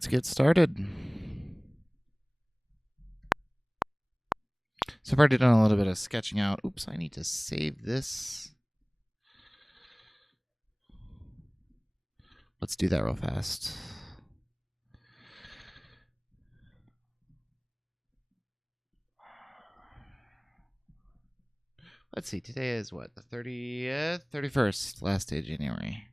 let's get started. So I've already done a little bit of sketching out. Oops, I need to save this. Let's do that real fast. Let's see, today is what, the 30th? 31st, last day of January.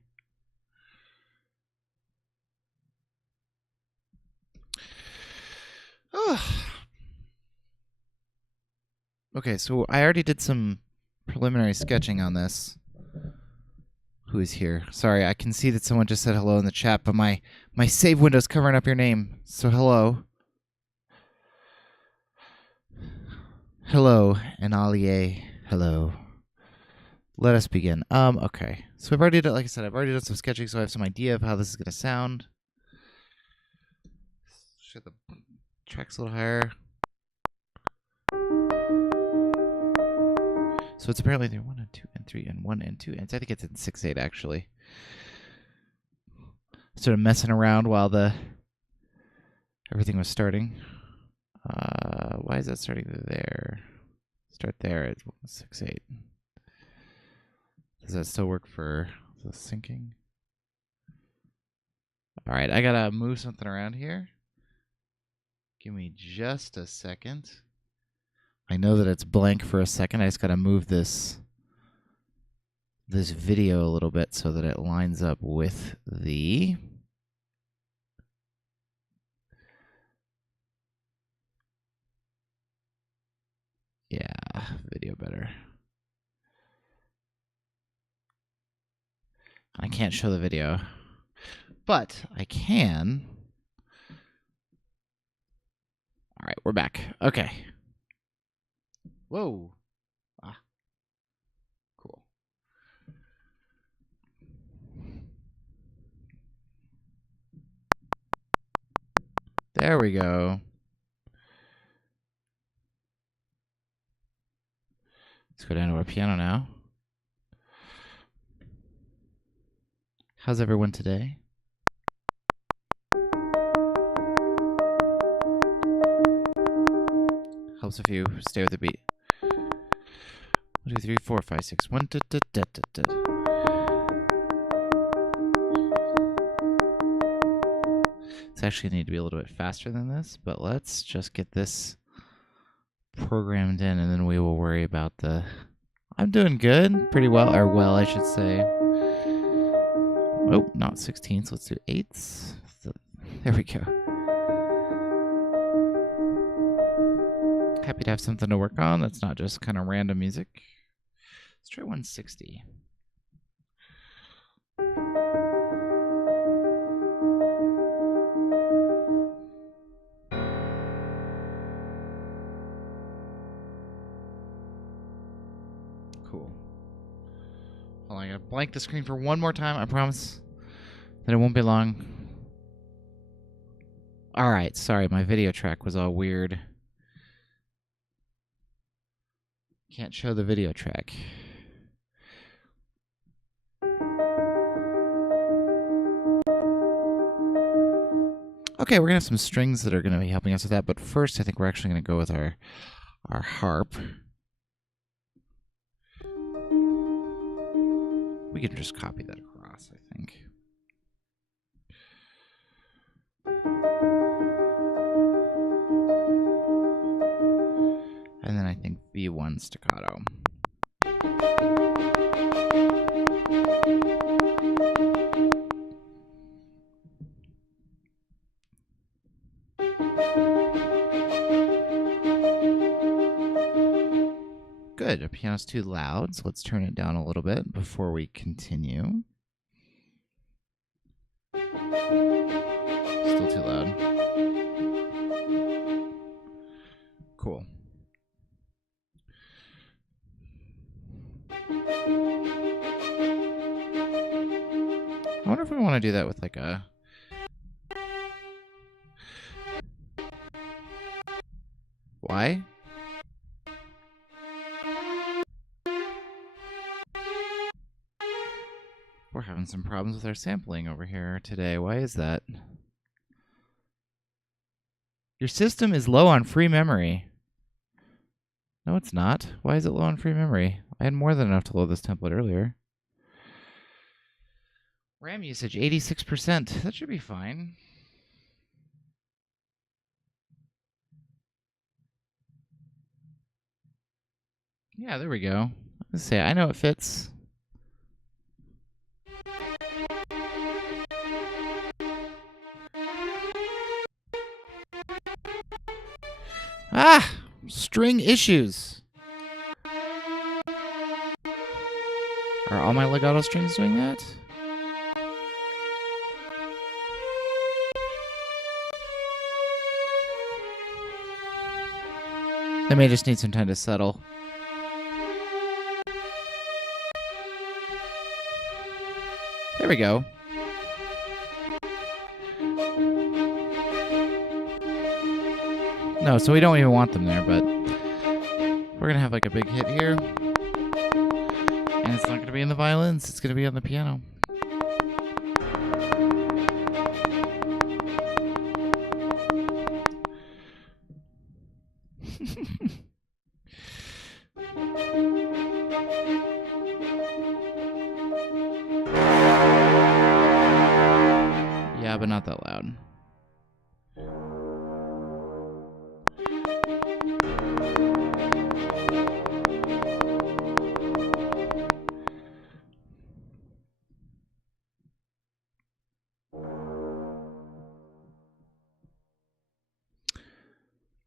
Okay, so I already did some preliminary sketching on this. Who is here? Sorry, I can see that someone just said hello in the chat, but my save window's covering up your name. So hello. Hello, and Alie. Hello. Let us begin. Okay. So I've already done, like I said, I've already done some sketching, so I have some idea of how this is gonna sound. Shut the tracks a little higher. So it's apparently there 1 and 2 and 3 and 1 and 2 and I think it's in 6/8 actually. Sort of messing around while everything was starting. Why is that starting there? Start there at 6/8. Does that still work for the syncing? All right, I gotta move something around here. Give me just a second. I know that it's blank for a second. I just gotta move this video a little bit so that it lines up with the video better. I can't show the video, but I can. All right, we're back. Okay. Whoa. Cool. There we go. Let's go down to our piano now. How's everyone today? Helps if you stay with the beat. 1, 2, 3, 4, 5, 6. 1, da, da, da, da, da. It's actually need to be a little bit faster than this, but let's just get this programmed in, and then we will worry about the. I'm doing good, pretty well, or well, I should say. Oh, not 16s. Let's do 8s. There we go. Happy to have something to work on that's not just kind of random music. Let's try 160. Cool. Hold on, I gotta blank the screen for one more time. I promise that it won't be long. All right, sorry, my video track was all weird. Can't show the video track. Okay, we're gonna have some strings that are gonna be helping us with that, but first I think we're actually gonna go with our harp. We can just copy that across, I think. And then I think V1 staccato. Good. Our piano's too loud, so let's turn it down a little bit before we continue. Still too loud. Cool. I wonder if we want to do that with like a. Why? We're having some problems with our sampling over here today. Why is that? Your system is low on free memory. No, it's not. Why is it low on free memory? I had more than enough to load this template earlier. RAM usage, 86%. That should be fine. Yeah, there we go. Let's say I know it fits. Ah! String issues. Are all my legato strings doing that? They may just need some time to settle. There we go. No, so we don't even want them there, but we're gonna have like a big hit here. And it's not gonna be in the violins, it's gonna be on the piano. Yeah, but not that loud.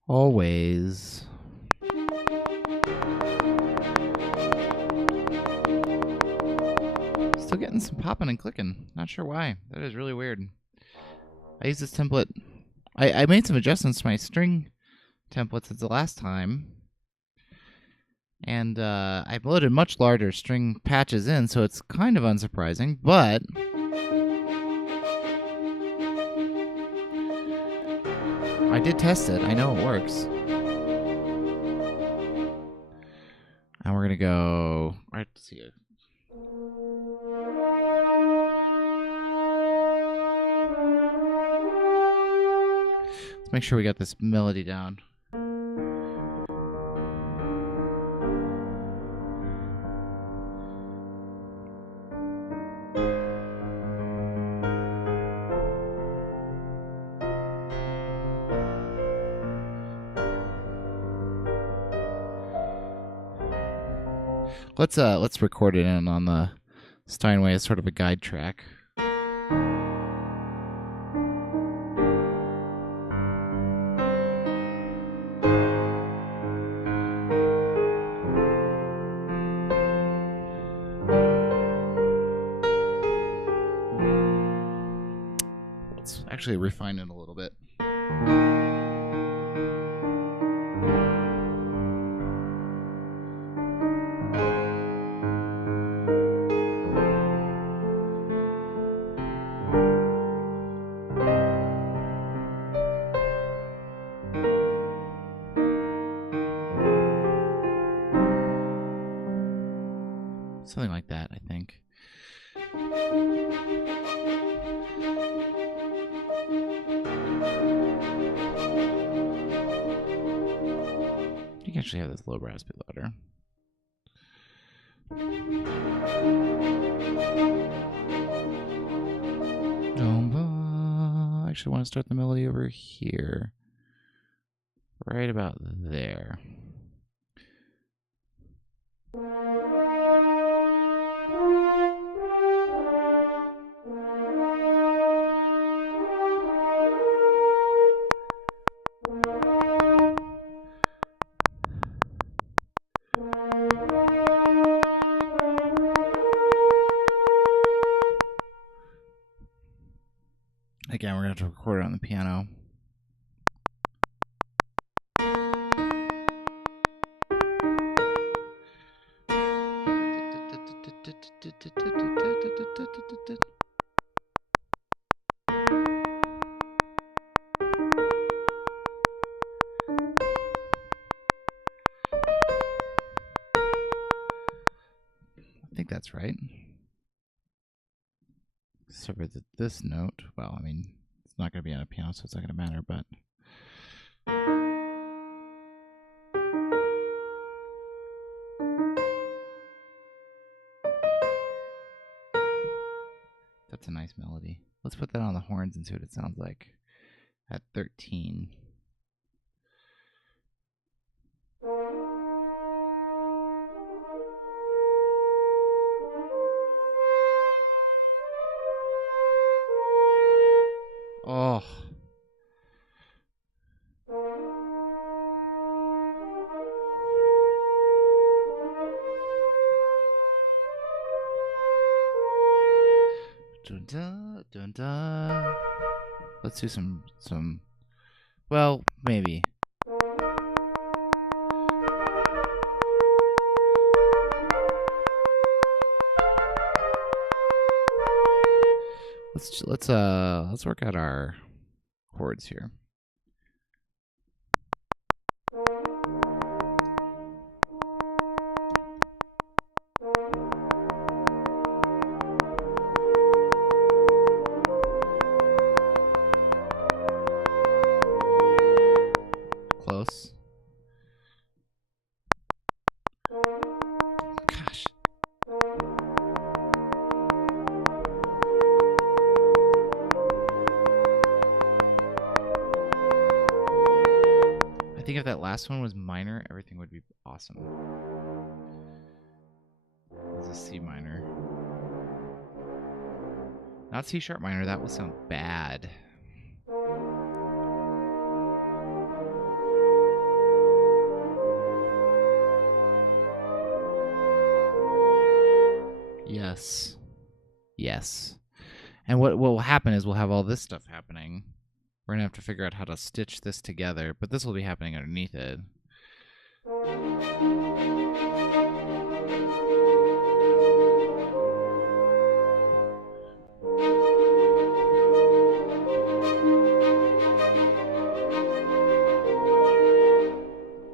Always. Still getting some popping and clicking. Not sure why. That is really weird. I used this template. I made some adjustments to my string template since the last time. And I've loaded much larger string patches in, so it's kind of unsurprising, but I did test it. I know it works. And we're going to go right to see it. Let's make sure we got this melody down. Let's record it in on the Steinway as sort of a guide track. Let's actually refine it a little bit. Something like that, I think. You can actually have this low brass be louder. I actually want to start the melody over here. Right about there. Again, we're going to have to record it on the piano. I think that's right. So for this note, well, I mean, it's not going to be on a piano, so it's not going to matter, but That's a nice melody. Let's put that on the horns and see what it sounds like at 13. Oh. Dun, dun, dun, dun. Let's do some. Well, maybe. Let's work out our chords here. Close. Gosh. I think if that last one was minor, everything would be awesome. It's a C minor. Not C sharp minor, that would sound bad. Yes. Yes. And what will happen is we'll have all this stuff happening. We're going to have to figure out how to stitch this together, but this will be happening underneath it.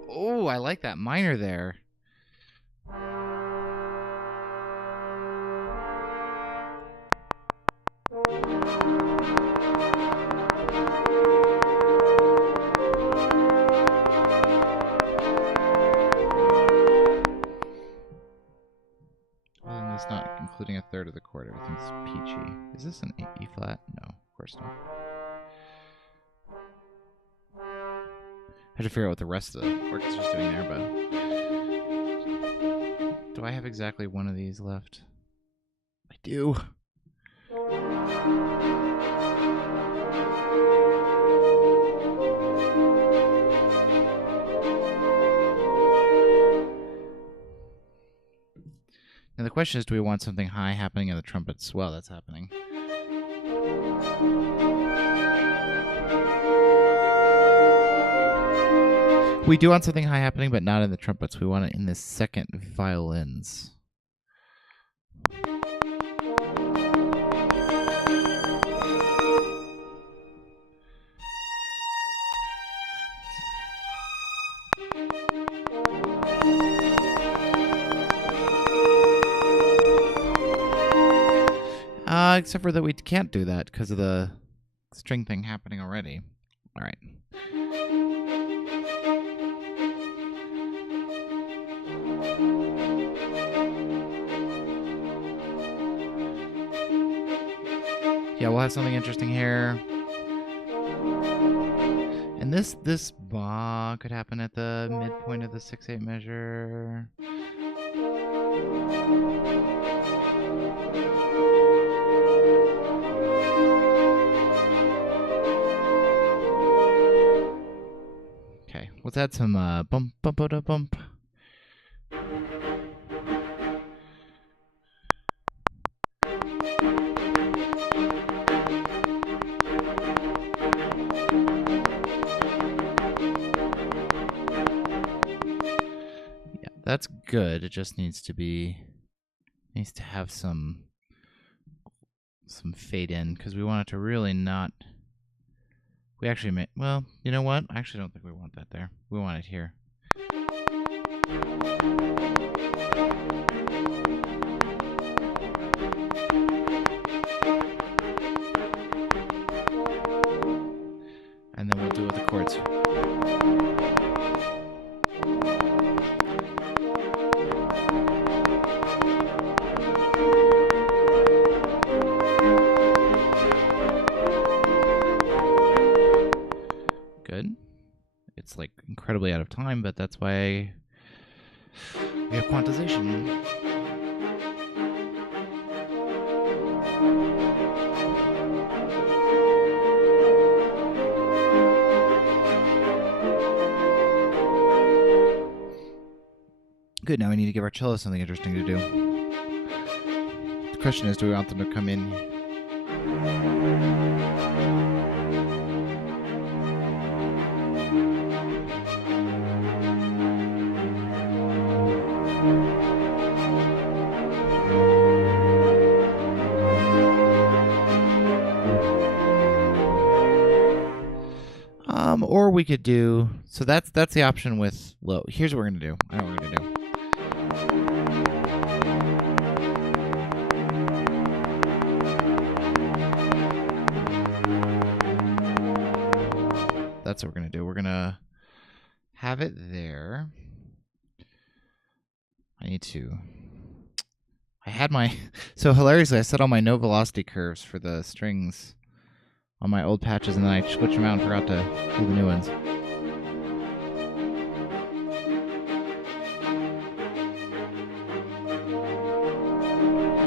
Oh, I like that minor there. And it's not including a third of the chord. Everything's peachy. Is this an E flat? No, of course not. I have to figure out what the rest of the orchestra's doing there, but do I have exactly one of these left? I do. Now the question is, do we want something high happening in the trumpets? Well, that's happening. We do want something high happening, but not in the trumpets. We want it in the second violins. Except for that we can't do that because of the string thing happening already. All right. Yeah, we'll have something interesting here. And this ba could happen at the midpoint of the 6/8 measure. Okay, let's add some bump bump bump bump. That's good. It just needs to have some fade in because we want it to really not. We actually may. Well, you know what? I actually don't think we want that there. We want it here. And then we'll do it with the chords. incredibly out of time, but that's why we have quantization. Good, now we need to give our cello something interesting to do. The question is, do we want them to come in? Or we could do, so that's the option with low. Here's what we're gonna do. I know what we're gonna do. That's what we're gonna do. We're gonna have it there. I had my, so hilariously, I set all my no velocity curves for the strings on my old patches, and then I switched them out and forgot to do the new ones.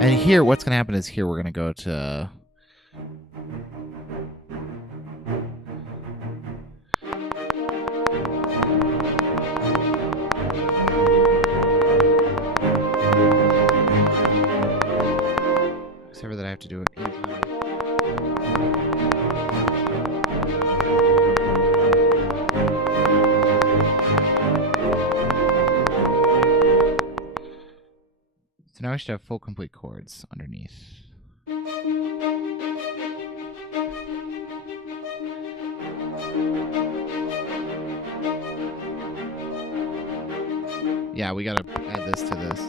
And here, what's going to happen is here we're going to go to... Except for that I have to do it in time. So now we should have full complete chords underneath. Yeah, we gotta add this to this.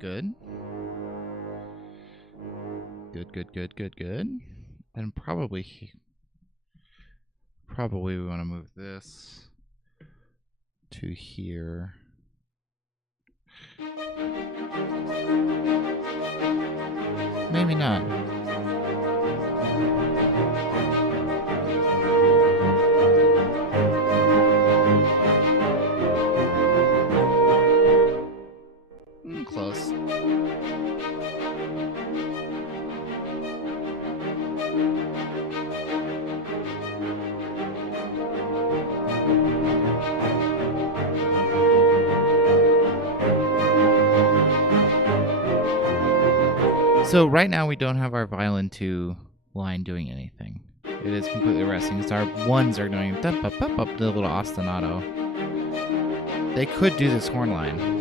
Good. Good. And probably we want to move this to here. Maybe not. Close. So right now we don't have our violin 2 line doing anything. It is completely resting. So our ones are doing up the little ostinato. They could do this horn line.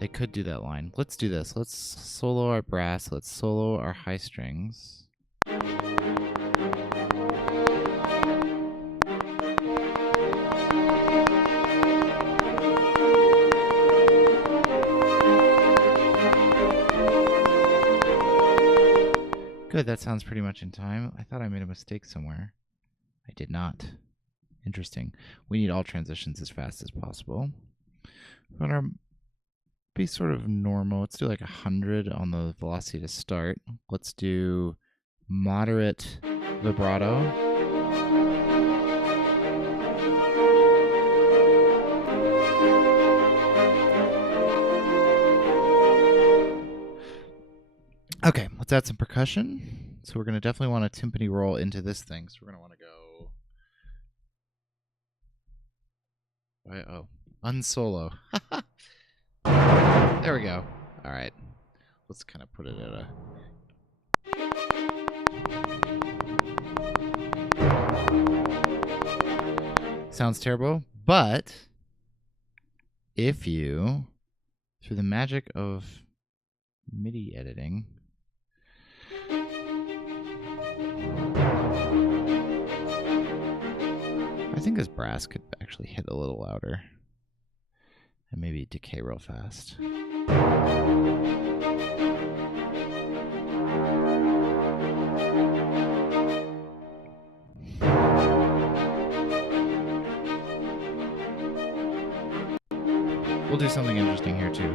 They could do that line. Let's do this. Let's solo our brass. Let's solo our high strings. Good, that sounds pretty much in time. I thought I made a mistake somewhere. I did not. Interesting. We need all transitions as fast as possible. We want to be sort of normal. Let's do like 100 on the velocity to start. Let's do moderate vibrato. Okay, let's add some percussion. So we're going to definitely want a timpani roll into this thing. So we're going to want to go... unsolo. There we go. All right. Let's kind of put it at a... Sounds terrible, but if you, through the magic of MIDI editing... I think this brass could actually hit a little louder and maybe decay real fast. We'll do something interesting here too.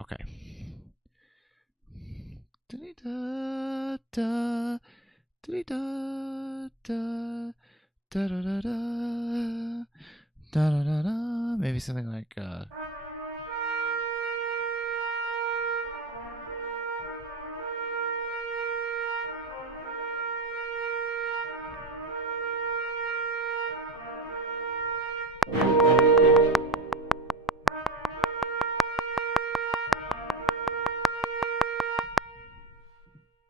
Okay. Da da da da da da da da da da da. Maybe something like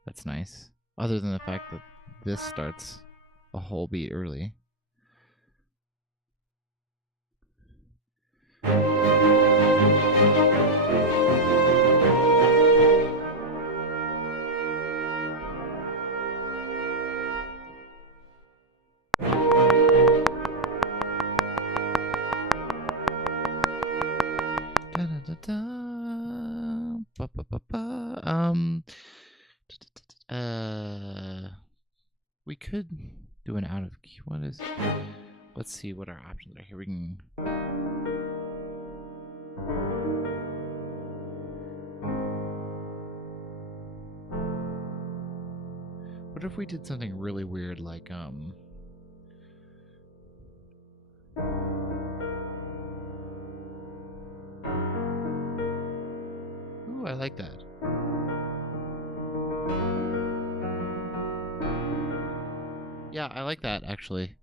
that's nice. Other than the fact that this starts a whole beat early. We could do an out of key. What is? Let's see what our options are here. We can. What if we did something really weird, like Ooh, I like that. Yeah, I like that actually.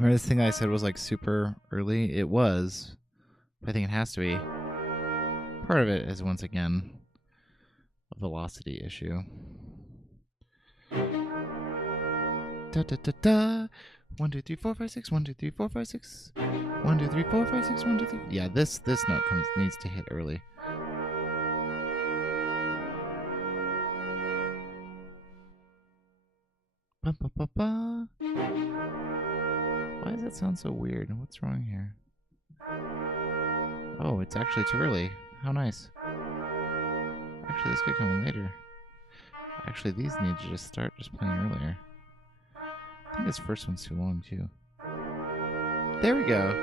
Remember this thing I said was like super early? It was. I think it has to be. Part of it is, once again, a velocity issue. Da da da da. 1 2 3 4 5 6. 1 2 3 4 5 6. 1 2 3 4 5 6. 1 2 3. Yeah, this note needs to hit early. Ba ba ba ba. Why does that sound so weird? What's wrong here? Oh, it's actually too early. How nice. Actually, this could come in later. Actually, these need to just start just playing earlier. I think this first one's too long, too. There we go.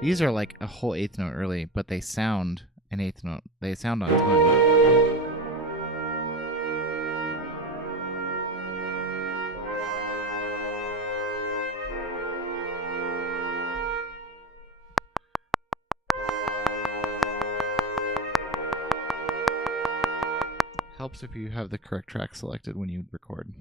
These are like a whole eighth note early, but they sound an eighth note. They sound on time. Helps if you have the correct track selected when you record.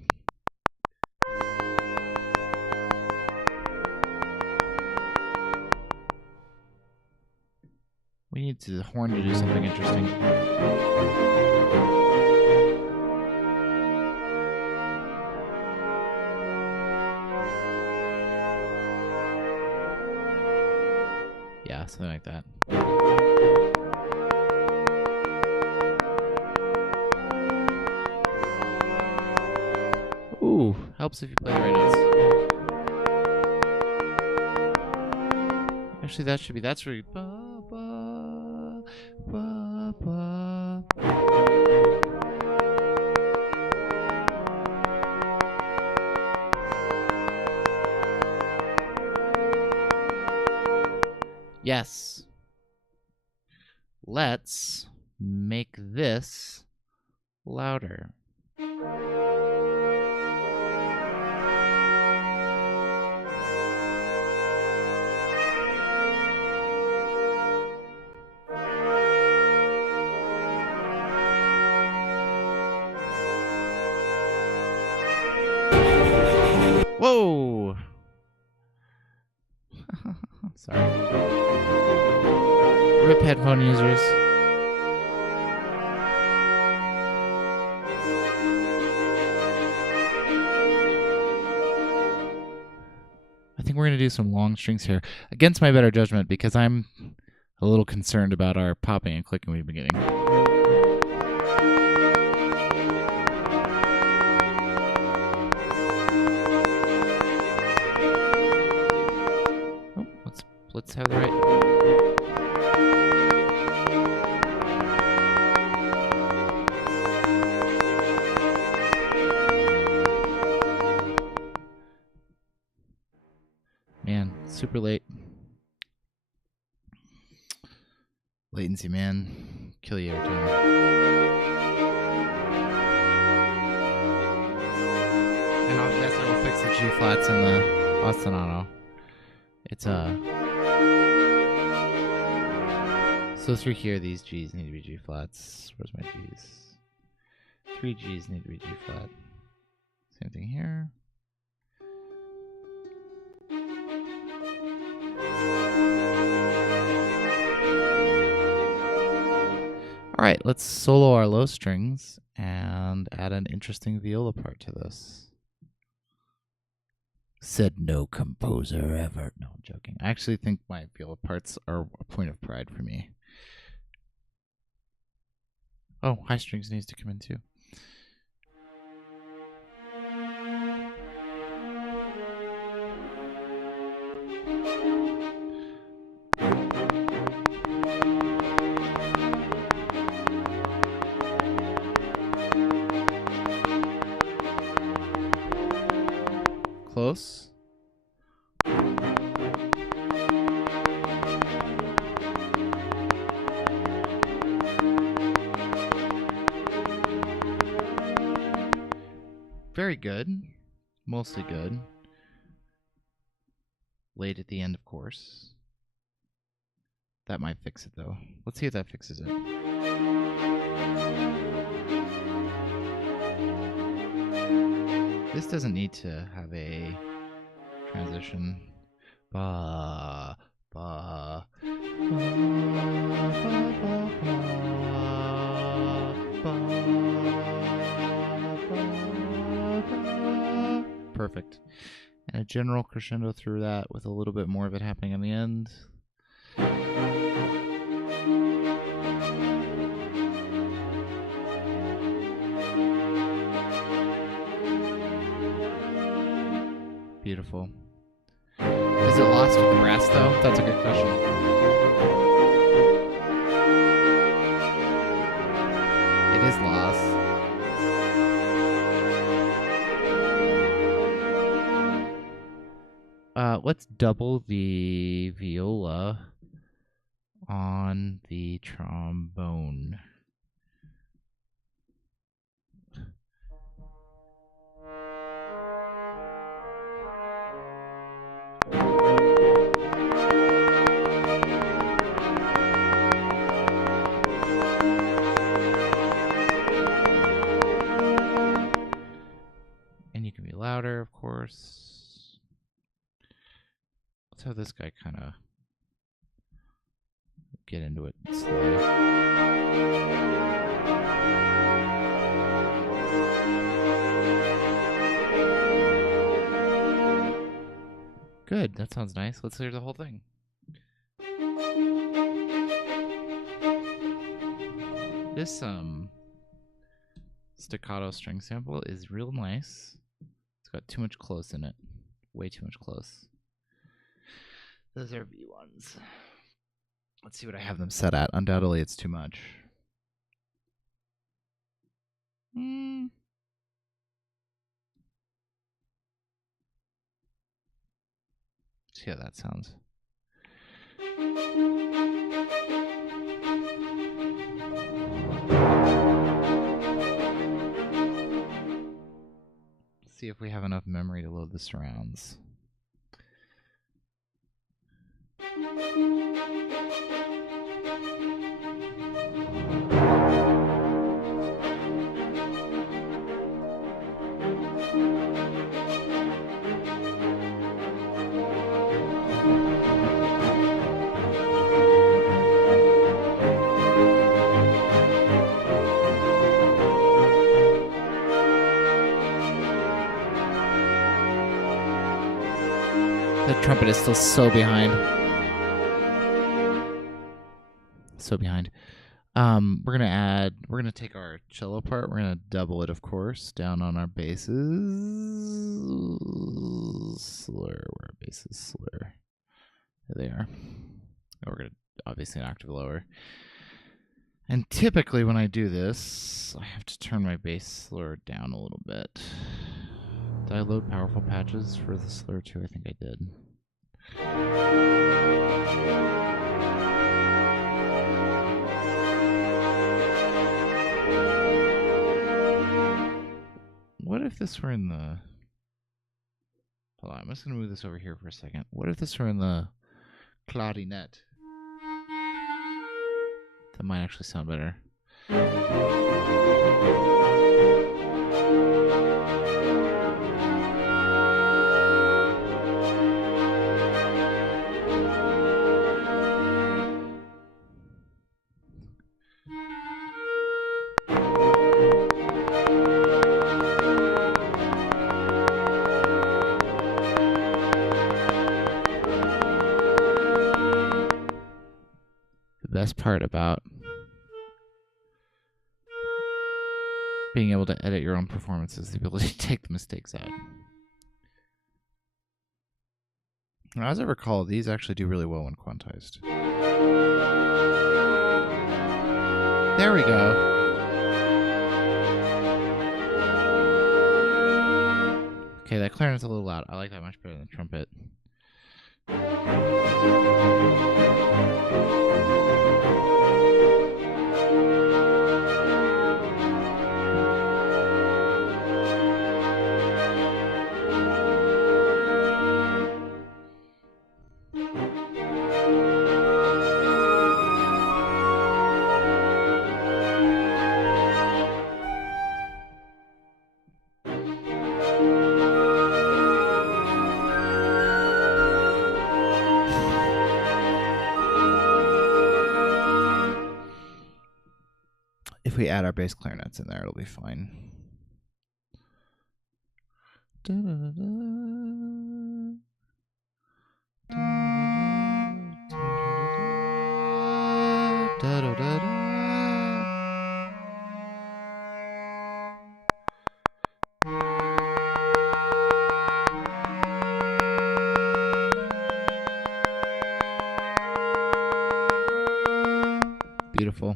We need the horn to do something interesting. Yeah, something like that. Ooh, helps if you play the right notes. Actually, that should be, that's where you, ba, ba, ba, ba. Yes. Let's make this louder. Whoa! Sorry. RIP headphone users. I think we're going to do some long strings here against my better judgment because I'm a little concerned about our popping and clicking we've been getting. Oh, let's have the right. Man, super late. Latency, man. Kill you every time. And I guess I will fix the G flats in the ostinato. It's so through here, these G's need to be G flats. Where's my G's? 3 G's need to be G flat. Same thing here. All right, let's solo our low strings and add an interesting viola part to this. Said no composer ever. No, I'm joking. I actually think my viola parts are a point of pride for me. Oh, high strings needs to come in too. Close. Very good. Mostly good. Late at the end, of course. That might fix it, though. Let's see if that fixes it. This doesn't need to have a transition. Ba, ba, perfect. And a general crescendo through that with a little bit more of it happening on the end. Beautiful. Is it lost with the brass, though? That's a good question. It is lost. Let's double the viola on the trombone. And you can be louder, of course. Let's have this guy kind of get into it slowly. Good, that sounds nice. Let's hear the whole thing. This staccato string sample is real nice. It's got too much close in it. Way too much close. Those are V1s. Let's see what I have them set at. Undoubtedly, it's too much. See how that sounds. See if we have enough memory to load the surrounds. trumpet is still so behind. So behind. We're gonna take our cello part, we're gonna double it, of course, down on our basses. Slur, where are basses? Slur. There they are. And we're gonna obviously an octave lower. And typically when I do this, I have to turn my bass slur down a little bit. Did I load powerful patches for the slur too? I think I did. What if this were in the... Hold on, I'm just going to move this over here for a second. What if this were in the clarinet? That might actually sound better. Best part about being able to edit your own performance is the ability to take the mistakes out. Now, as I recall, these actually do really well when quantized. There we go. Okay, that clarinet's a little loud. I like that much better than the trumpet. If we add our bass clarinets in there, it'll be fine. Beautiful.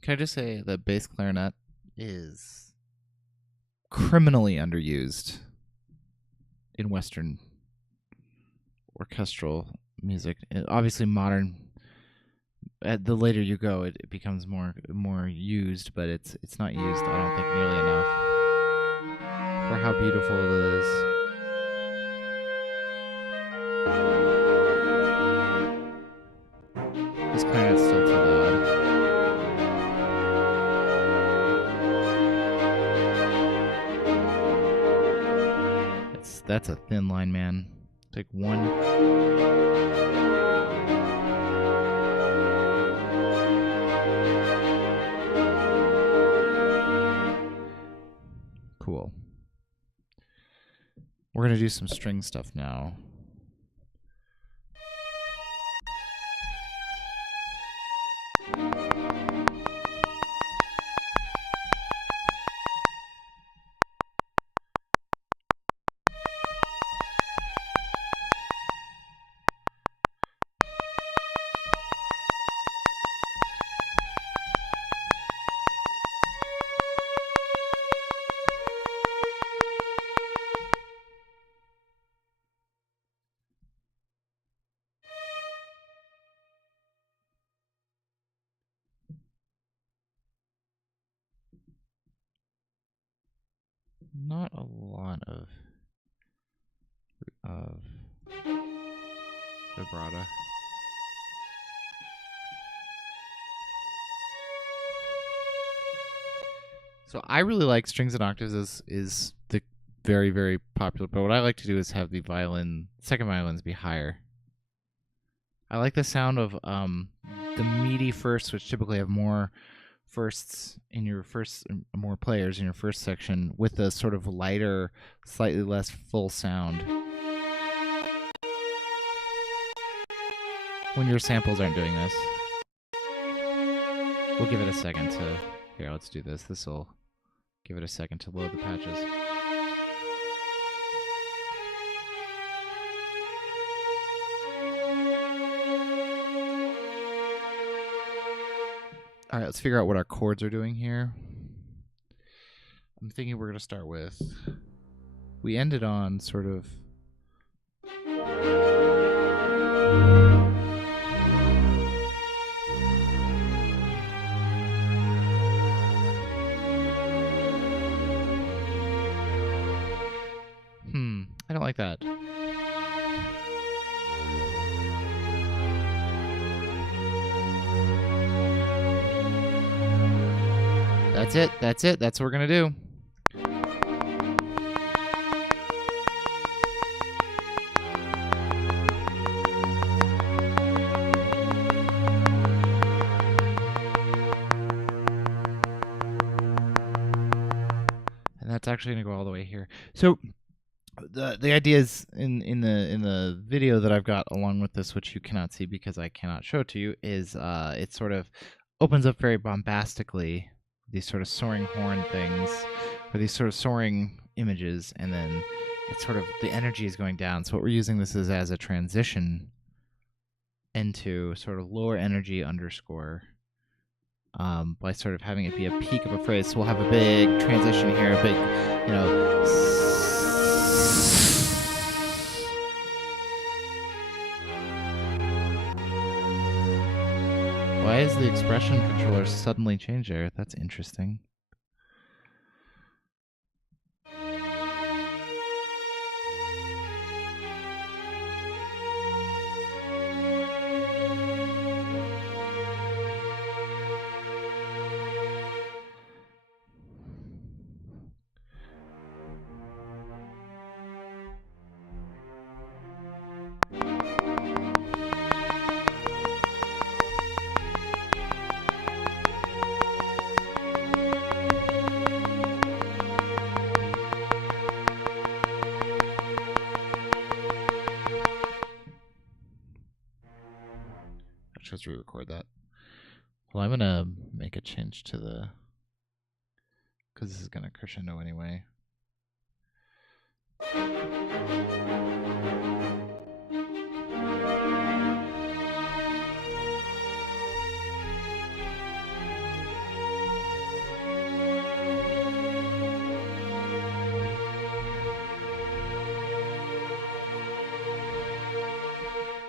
Can I just say that bass clarinet is criminally underused in Western orchestral music? Obviously, modern. The later you go, it becomes more used, but it's not used. I don't think nearly enough for how beautiful it is. This clarinet's still too loud. That's a thin line, man. Take one. Cool. We're gonna do some string stuff now. Not a lot of vibrato. So I really like strings and octaves is the very, very popular, but what I like to do is have the second violins be higher. I like the sound of the meaty firsts, which typically have more firsts in your first, more players in your first section, with a sort of lighter, slightly less full sound. when your samples aren't doing this. We'll give it a second to... Here, let's do this. This will give it a second to load the patches. All right, let's figure out what our chords are doing here. I'm thinking we're going to start with... We ended on sort of... I don't like that. That's it. That's it. That's what we're going to do. And that's actually going to go all the way here. So the idea is in the video that I've got along with this, which you cannot see because I cannot show it to you, is it sort of opens up very bombastically, these sort of soaring horn things, or these sort of soaring images, and then it's sort of the energy is going down. So what we're using this is as a transition into sort of lower energy underscore, by sort of having it be a peak of a phrase. So we'll have a big transition here, a big, you know. Why is the expression controller suddenly changed there? That's interesting. Let's re-record that. Well, I'm gonna make a change to the, because this is gonna crescendo anyway.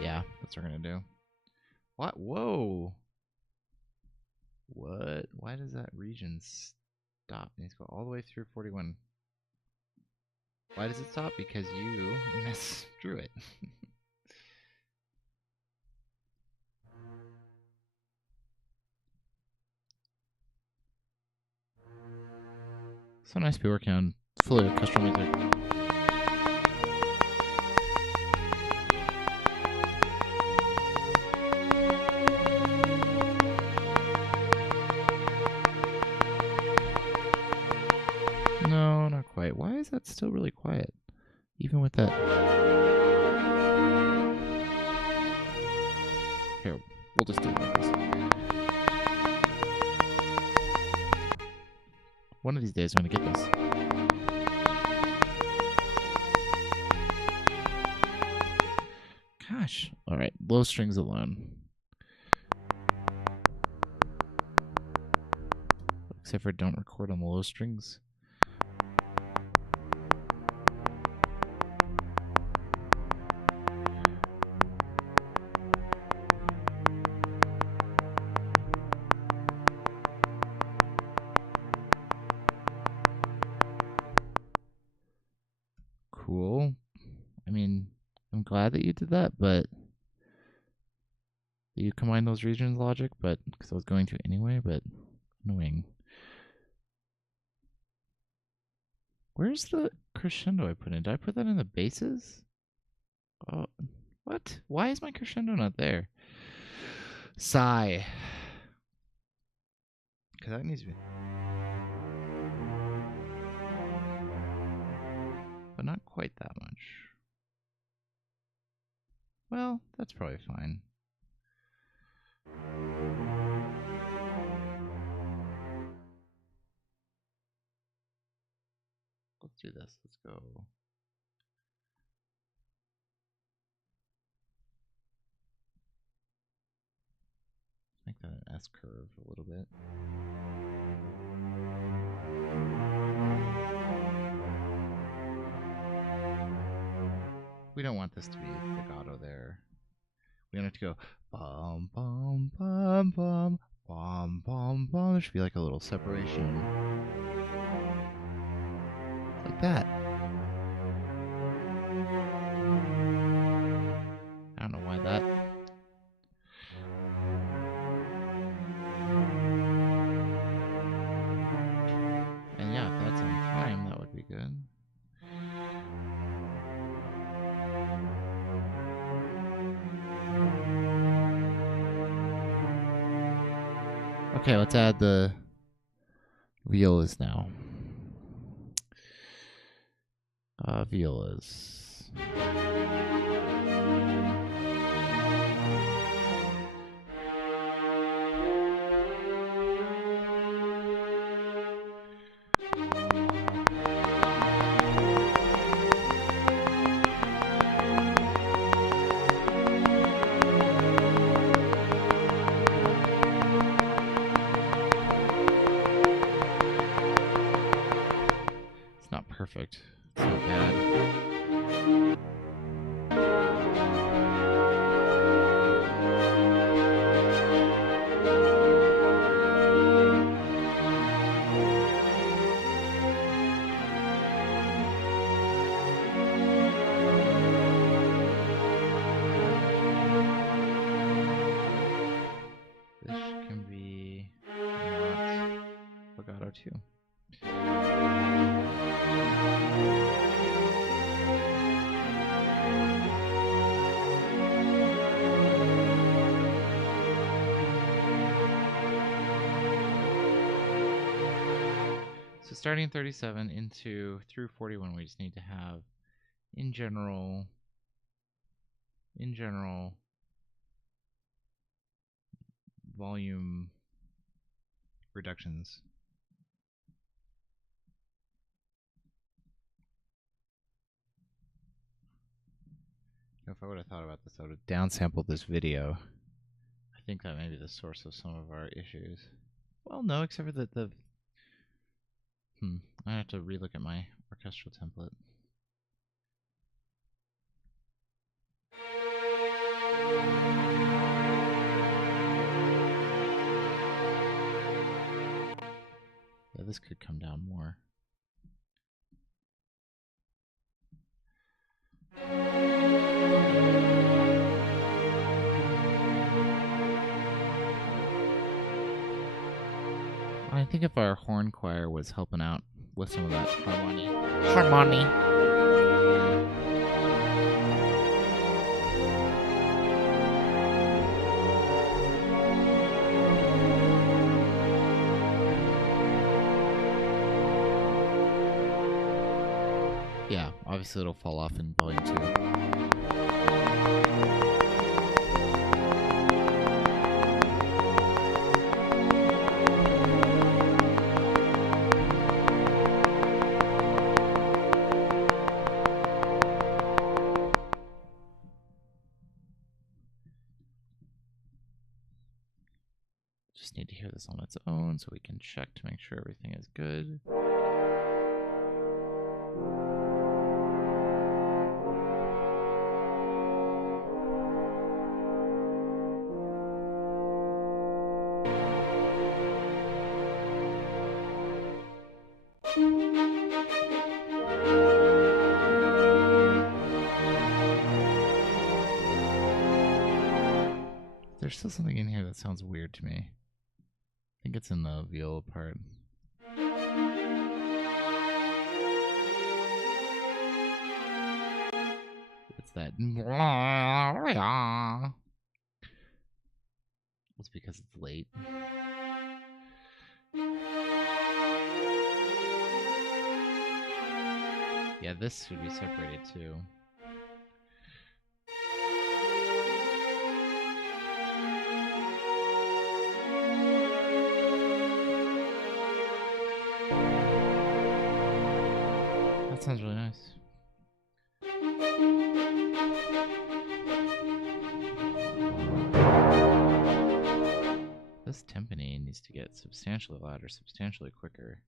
Yeah, that's what we're gonna do. What? Whoa. What? Why does that region stop? It needs to go all the way through 41. Why does it stop? Because you messed through it. So nice to be working on fully orchestral music. No, not quite. Why is that still really quiet? Even with that. Here, we'll just do it like this. One of these days I'm going to get this. Gosh. All right, low strings alone. Except for don't record on the low strings. Cool. I mean, I'm glad that you did that, but you combine those regions logic, but because I was going to anyway, but annoying. Where's the crescendo I put in? Did I put that in the basses? Oh, what? Why is my crescendo not there? Sigh. Because that needs to be. But not quite that much. Well, that's probably fine. do this. Let's go. Make that an S curve a little bit. We don't want this to be legato there. We want it to go bum bum bum bum bum bum bum. There should be like a little separation. Like that. I don't know why that. And yeah, if that's on time, that would be good. Okay, let's add the violas now. Violas. It's not perfect. It's not bad. This can be not legato too. So starting 37 into through 41, we just need to have in general volume reductions. If I would have thought about this, I would have downsampled this video. I think that may be the source of some of our issues. Well, no, except for the I have to relook at my orchestral template. Yeah, this could come down more. I think if our horn choir was helping out with some of that harmony. Yeah, obviously it'll fall off in volume 2. Just need to hear this on its own so we can check to make sure everything is good. There's still something in here that sounds weird to me. I think it's in the viola part. It's that. It's because it's late. Yeah, this should be separated too. sounds really nice. This timpani needs to get substantially louder, substantially quicker.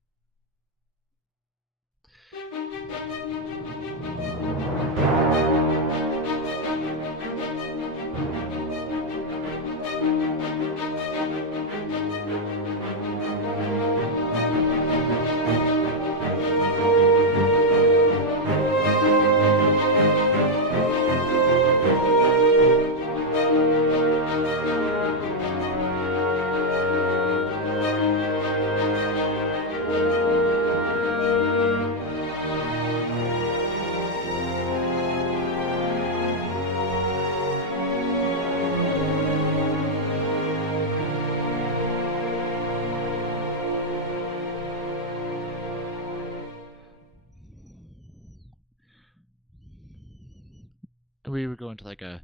We would go into like a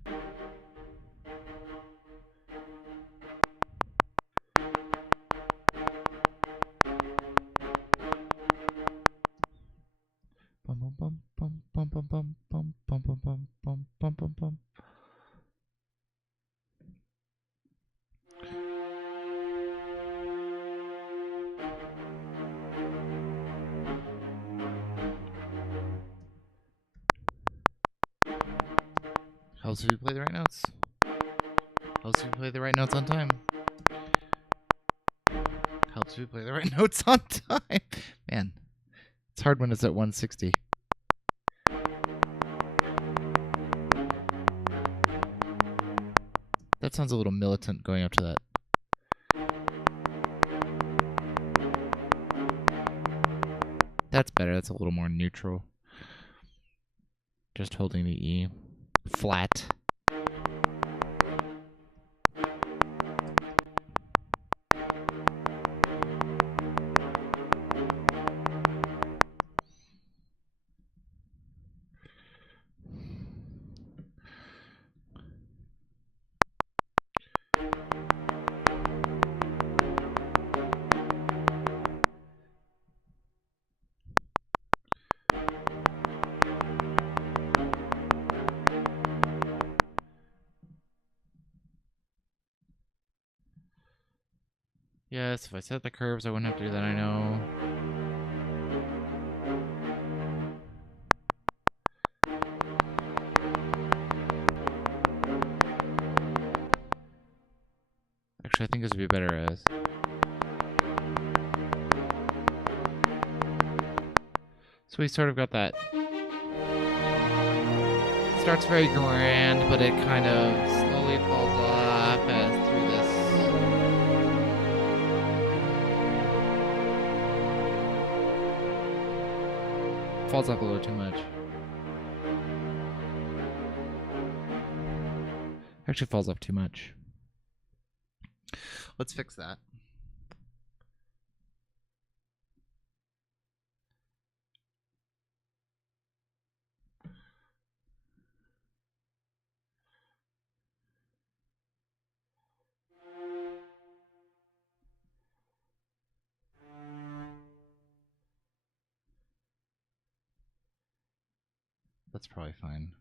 bum bum bum bum bum bum bum bum bum bum bum bum bum bum bum. Helps if you play the right notes. Helps if you play the right notes on time. Helps if you play the right notes on time. Man, it's hard when it's at 160. That sounds a little militant going up to that. That's better. That's a little more neutral. Just holding the E flat. Yes, if I set the curves, I wouldn't have to do that, I know. Actually, I think this would be better as. So we sort of got that. It starts very grand, but it kind of slowly falls off as through this. Falls off a little too much. Actually falls off too much. Let's fix that. That's probably fine.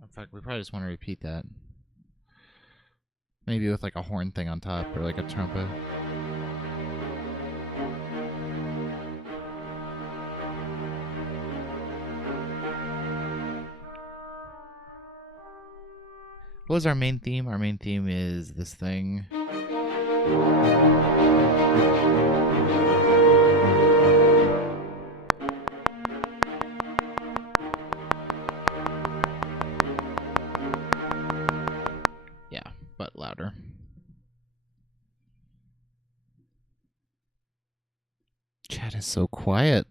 In fact, we probably just want to repeat that. Maybe with like a horn thing on top or like a trumpet. What was our main theme? Our main theme is this thing. Yeah, but louder. Chat is so quiet.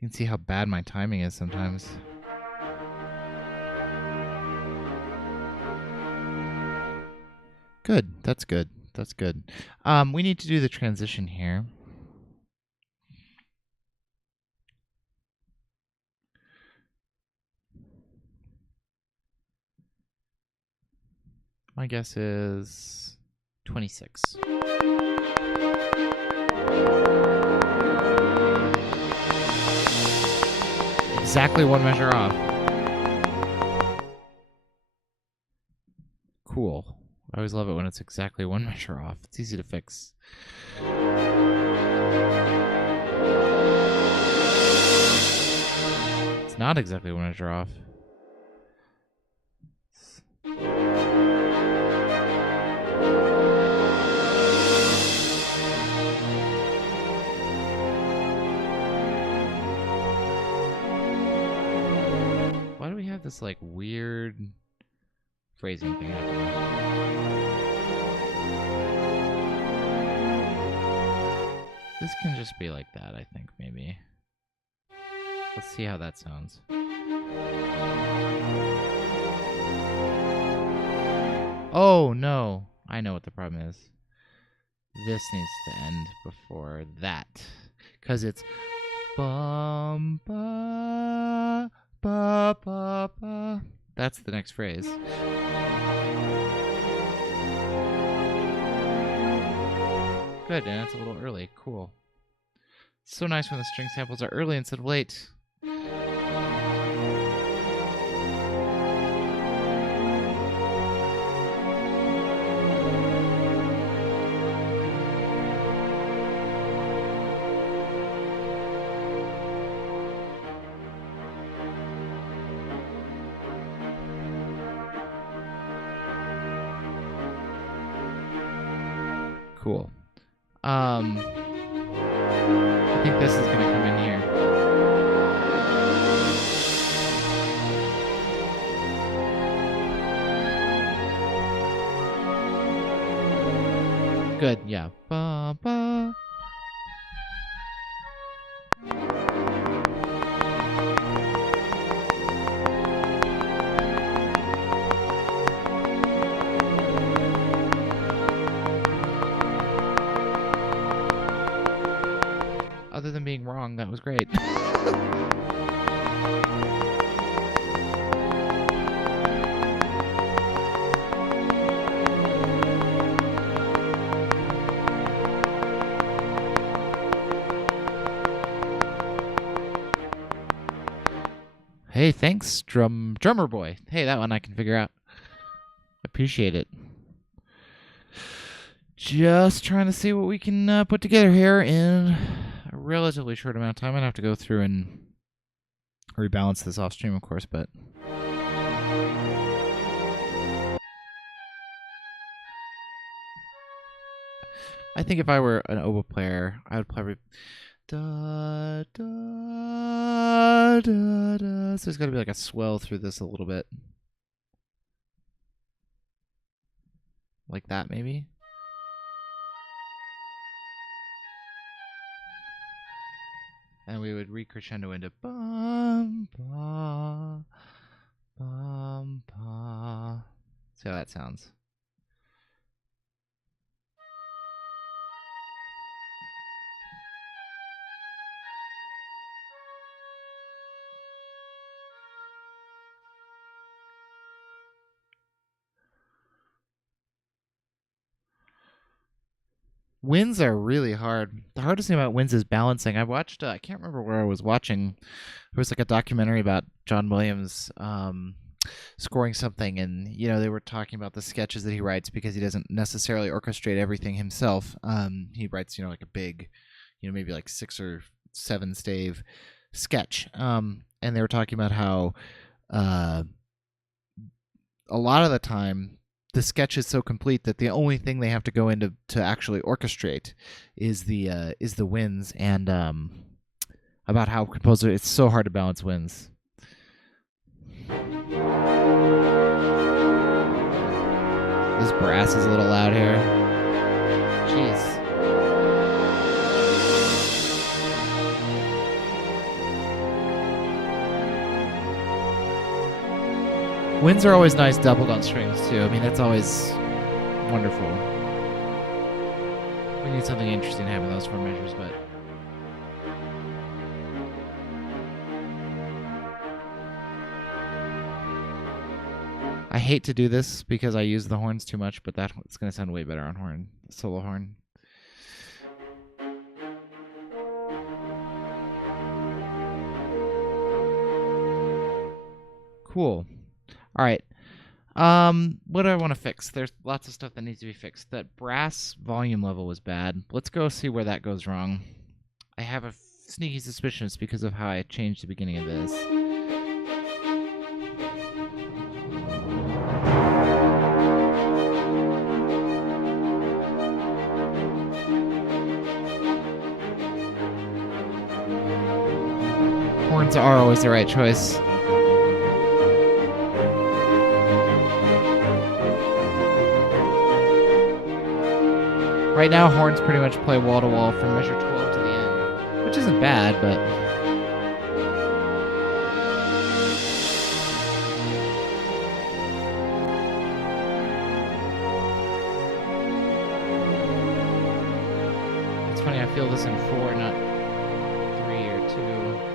You can see how bad my timing is sometimes. Good. That's good. That's good. We need to do the transition here. My guess is 26. Exactly one measure off. Cool. I always love it when it's exactly one measure off. It's easy to fix. It's not exactly one measure off. Why do we have this like weird phrasing thing happening? This can just be like that, I think, maybe. Let's see how that sounds. Oh, no. I know what the problem is. This needs to end before that. Because it's bum ba ba ba ba. That's the next phrase. Good, and it's a little early. Cool. It's so nice when the string samples are early instead of late. Cool. I think this is going to come in here. Good, yeah. Ba, ba. Other than being wrong, that was great. Hey, thanks, drummer boy. Hey, that one I can figure out. Appreciate it. Just trying to see what we can put together here in a relatively short amount of time. I'm going to have to go through and rebalance this off stream, of course, but I think if I were an oboe player, I would probably da da da da. So there's got to be like a swell through this a little bit, like that maybe. And we would recrescendo into bum ba bum ba. See how that sounds. Winds are really hard. The hardest thing about winds is balancing. I watched, I can't remember where I was watching. There was like a documentary about John Williams scoring something, and they were talking about the sketches that he writes because he doesn't necessarily orchestrate everything himself. He writes, like a big, maybe like 6 or 7 stave sketch. And they were talking about how a lot of the time the sketch is so complete that the only thing they have to go into to actually orchestrate is the winds, and about how composer it's so hard to balance winds. This brass is a little loud here. Jeez. Winds are always nice doubled on strings too. I mean, that's always wonderful. We need something interesting to have in those 4 measures, but I hate to do this because I use the horns too much, but it's going to sound way better on horn, solo horn. Cool. All right. What do I want to fix? There's lots of stuff that needs to be fixed. That brass volume level was bad. Let's go see where that goes wrong. I have a sneaky suspicion it's because of how I changed the beginning of this. Horns are always the right choice. Right now, horns pretty much play wall-to-wall from measure 12 to the end, which isn't bad, but it's funny, I feel this in 4, not 3 or 2.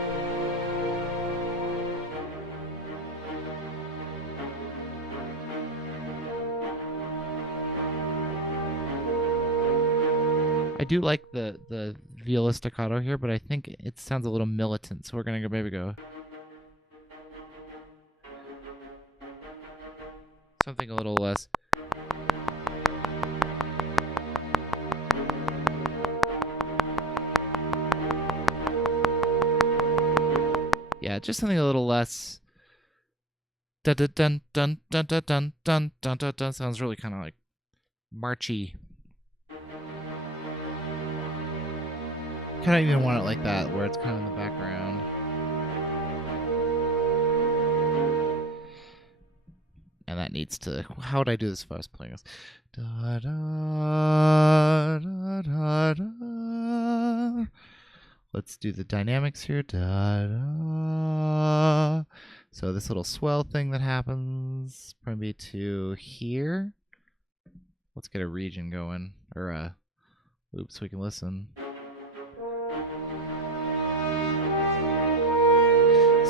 I do like the viola staccato here, but I think it sounds a little militant, so we're gonna maybe go something a little less. Yeah, just something a little less. Dun dun dun dun dun dun dun dun dun dun dun. Sounds really kind of like marchy. Kind of even want it like that, where it's kind of in the background. And that needs to. How would I do this if I was playing this? Da da da da da. Let's do the dynamics here. Da da. So this little swell thing that happens probably to here. Let's get a region going, or a loop so we can listen.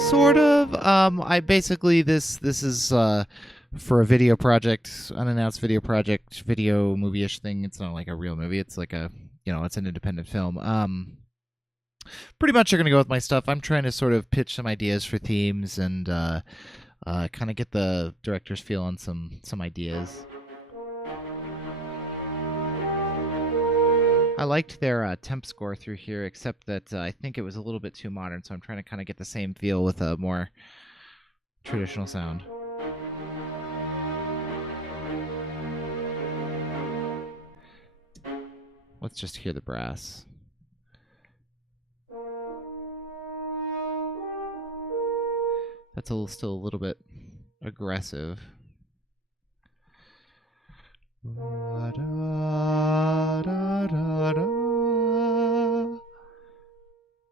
Sort of. I basically this is for a video project, unannounced video project, video movie-ish thing. It's not like a real movie. It's like a it's an independent film. Pretty much you're gonna go with my stuff. I'm trying to sort of pitch some ideas for themes and kind of get the director's feel on some ideas. I liked their temp score through here, except that I think it was a little bit too modern, so I'm trying to kind of get the same feel with a more traditional sound. Let's just hear the brass. That's still a little bit aggressive. Da, da, da, da, da.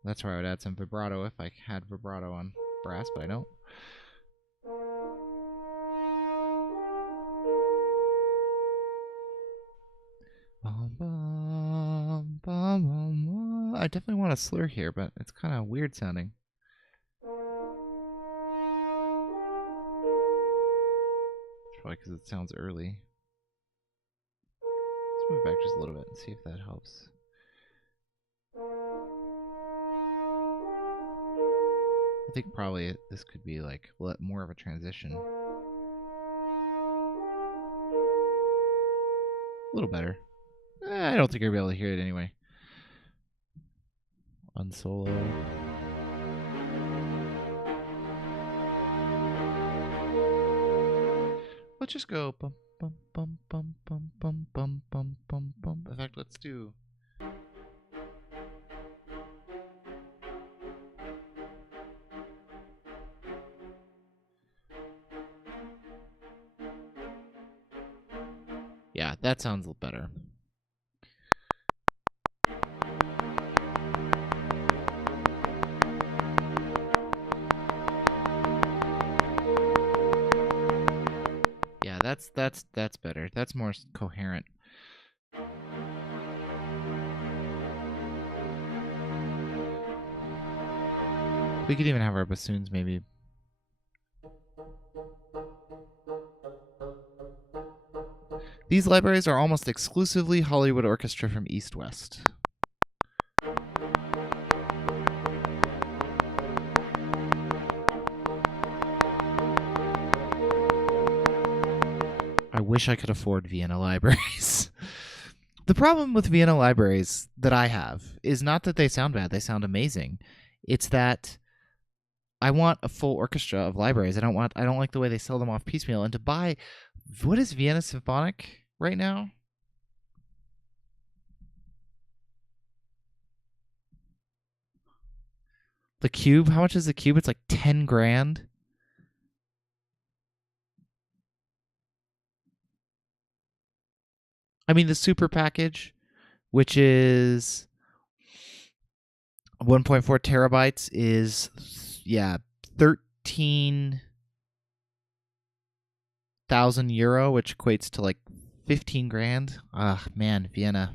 That's where I would add some vibrato if I had vibrato on brass, but I don't. Bum, bum, bum, bum, bum. I definitely want a slur here, but it's kind of weird sounding. Probably because it sounds early. Let's move back just a little bit and see if that helps. I think probably this could be like more of a transition. A little better. I don't think I'll be able to hear it anyway. Unsolo. Let's just go bum bum bum bum bum bum bum bum bum bum. In fact, let's do. Yeah, that sounds a little better. That's better. That's more coherent. We could even have our bassoons, maybe. These libraries are almost exclusively Hollywood Orchestra from East West. I wish I could afford Vienna libraries. The problem with Vienna libraries that I have is not that they sound bad, they sound amazing. It's that I want a full orchestra of libraries. I don't like the way they sell them off piecemeal. And to buy, what is Vienna Symphonic right now? The Cube, how much is the Cube? It's like 10 grand. I mean, the super package, which is 1.4 terabytes, is 13,000 euro, which equates to like 15 grand. Ah, man, Vienna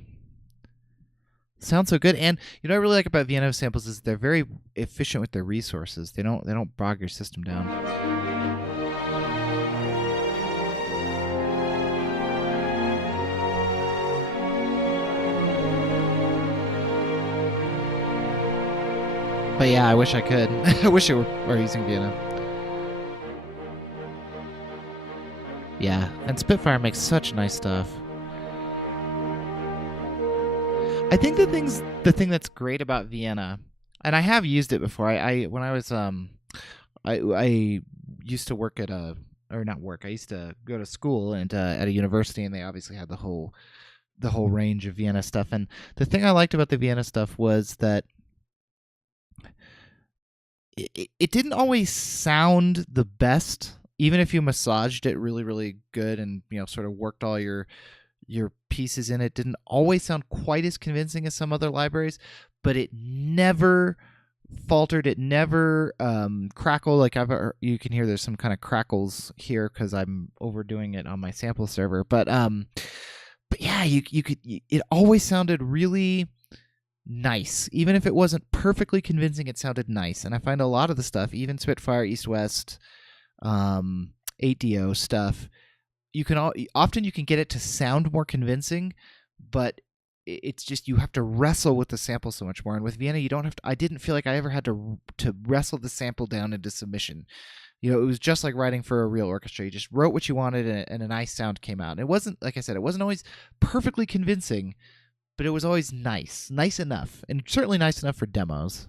sounds so good. And you know what I really like about Vienna samples is they're very efficient with their resources. They don't bog your system down. But yeah, I wish I could. I wish it were using Vienna. Yeah, and Spitfire makes such nice stuff. I think the thing that's great about Vienna, and I have used it before. When I was I used to work at I used to go to school and at a university, and they obviously had the whole range of Vienna stuff. And the thing I liked about the Vienna stuff was that it didn't always sound the best, even if you massaged it really, really good and sort of worked all your pieces in. It didn't always sound quite as convincing as some other libraries, but it never faltered. It never crackled. Like you can hear there's some kind of crackles here because I'm overdoing it on my sample server. But yeah, it always sounded really nice. Even if it wasn't perfectly convincing, it sounded nice. And I find a lot of the stuff, even Spitfire, East West, 8DO stuff, often you can get it to sound more convincing, but it's just you have to wrestle with the sample so much more. And with Vienna, you don't have to. I didn't feel like I ever had to wrestle the sample down into submission. It was just like writing for a real orchestra. You just wrote what you wanted, and a nice sound came out. And it wasn't, like I said, it wasn't always perfectly convincing, but it was always nice enough, and certainly nice enough for demos.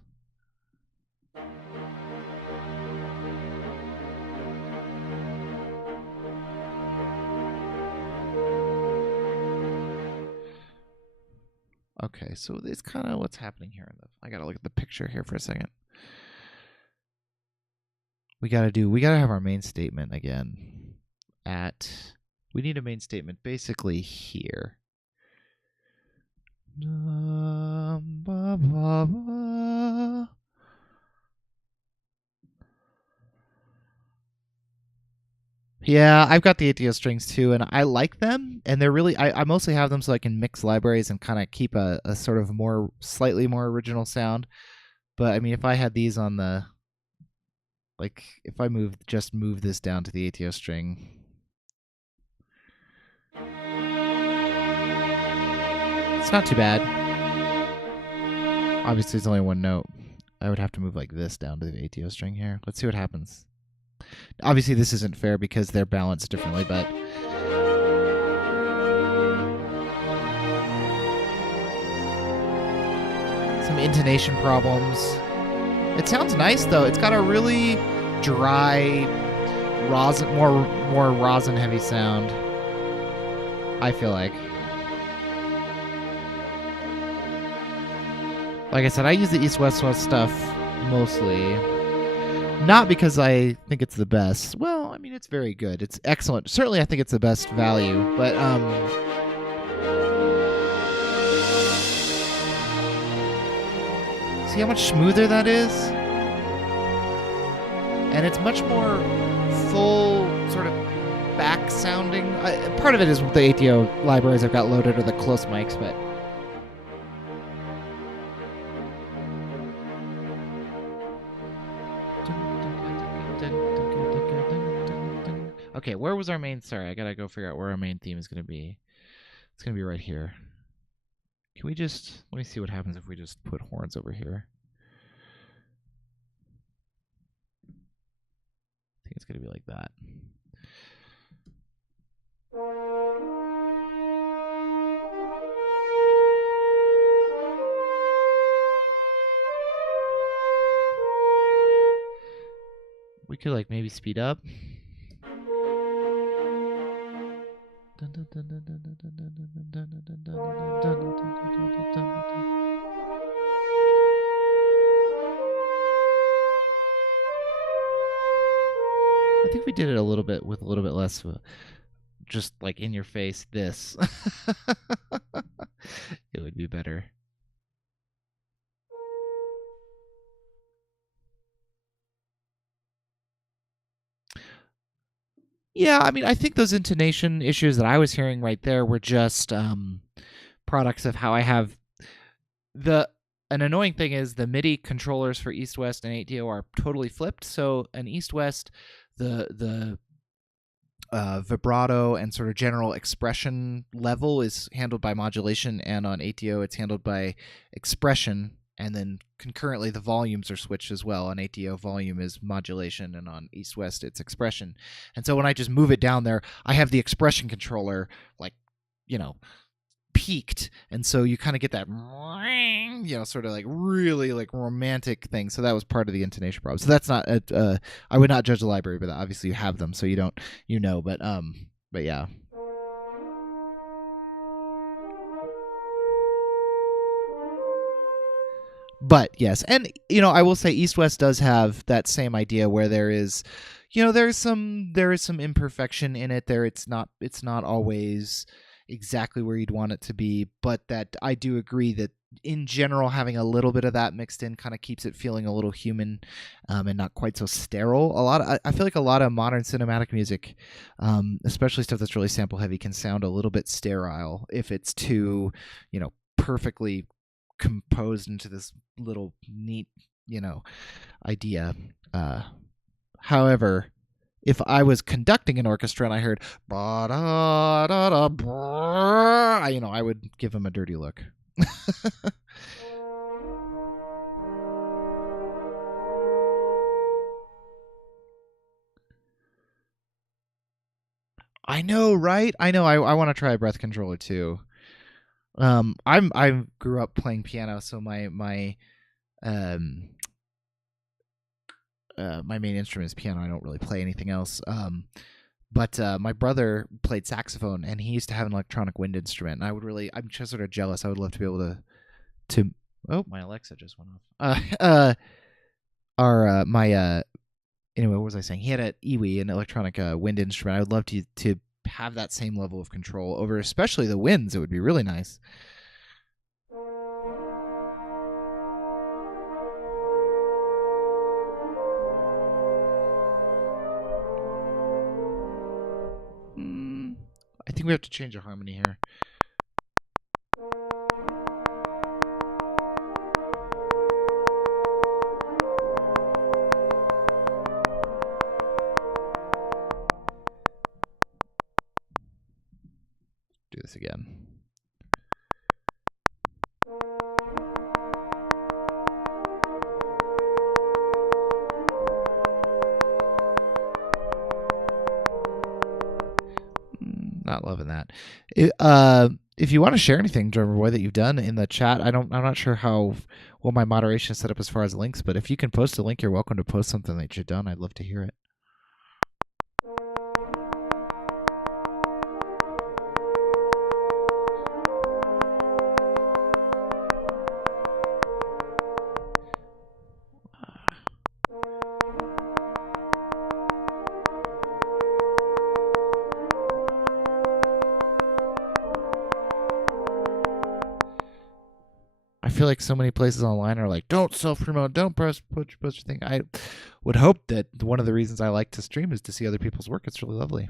Okay, so it's kind of what's happening here. I gotta look at the picture here for a second. We gotta have our main statement again. We need a main statement basically here. Yeah, I've got the 8DO strings too, and I like them, and they're really I mostly have them so I can mix libraries and kind of keep a sort of slightly more original sound. But I mean, if I had these on the, like, if I move this down to the 8DO string, it's not too bad. Obviously, it's only one note. I would have to move like this down to the 8DO string here. Let's see what happens. Obviously, this isn't fair because they're balanced differently, but some intonation problems. It sounds nice though. It's got a really dry, rosin, more rosin heavy sound, I feel like. Like I said, I use the East West stuff mostly. Not because I think it's the best. Well, I mean, it's very good. It's excellent. Certainly, I think it's the best value. But see how much smoother that is? And it's much more full, sort of back sounding. Part of it is the 8DO libraries I've got loaded are the close mics, but Okay, where was our main? Sorry, I gotta go figure out where our main theme is gonna be. It's gonna be right here. Can we just let me see what happens if we just put horns over here? I think it's gonna be like that. We could like maybe speed up. I think we did it a little bit with a little bit less just like in your face this. It would be better. Yeah, I mean, I think those intonation issues that I was hearing right there were just products of how I have an annoying thing is the MIDI controllers for East West and 8DO are totally flipped. So an East West, the vibrato and sort of general expression level is handled by modulation, and on 8DO it's handled by expression. And then concurrently, the volumes are switched as well. On 8DO, volume is modulation, and on East West, it's expression. And so when I just move it down there, I have the expression controller, like, peaked. And so you kind of get that, sort of like really like romantic thing. So that was part of the intonation problem. So that's not, I would not judge the library, but obviously you have them, so you don't, but yeah. But yes, and I will say East West does have that same idea where there is some imperfection in it. It's not always exactly where you'd want it to be, but that I do agree that in general having a little bit of that mixed in kind of keeps it feeling a little human, and not quite so sterile. I feel like a lot of modern cinematic music, especially stuff that's really sample heavy, can sound a little bit sterile if it's too perfectly composed into this little neat idea. However, if I was conducting an orchestra and I heard I would give him a dirty look. I know, right? I know. I want to try a breath controller too. I grew up playing piano, so my my main instrument is piano. I don't really play anything else. But my brother played saxophone, and he used to have an electronic wind instrument. And I'm just sort of jealous. I would love to be able to. Oh, my Alexa just went off. Anyway, what was I saying? He had an iwi, an electronic wind instrument. I would love to have that same level of control over, especially the winds. It would be really nice. I think we have to change the harmony here. Do this again. Not loving that. If you want to share anything, Drummer Boy, that you've done in the chat, I'm not sure how well my moderation is set up as far as links, but if you can post a link, you're welcome to post something that you've done. I'd love to hear it. I feel like so many places online are like, don't self-promote, don't push your thing. I would hope that one of the reasons I like to stream is to see other people's work. It's really lovely.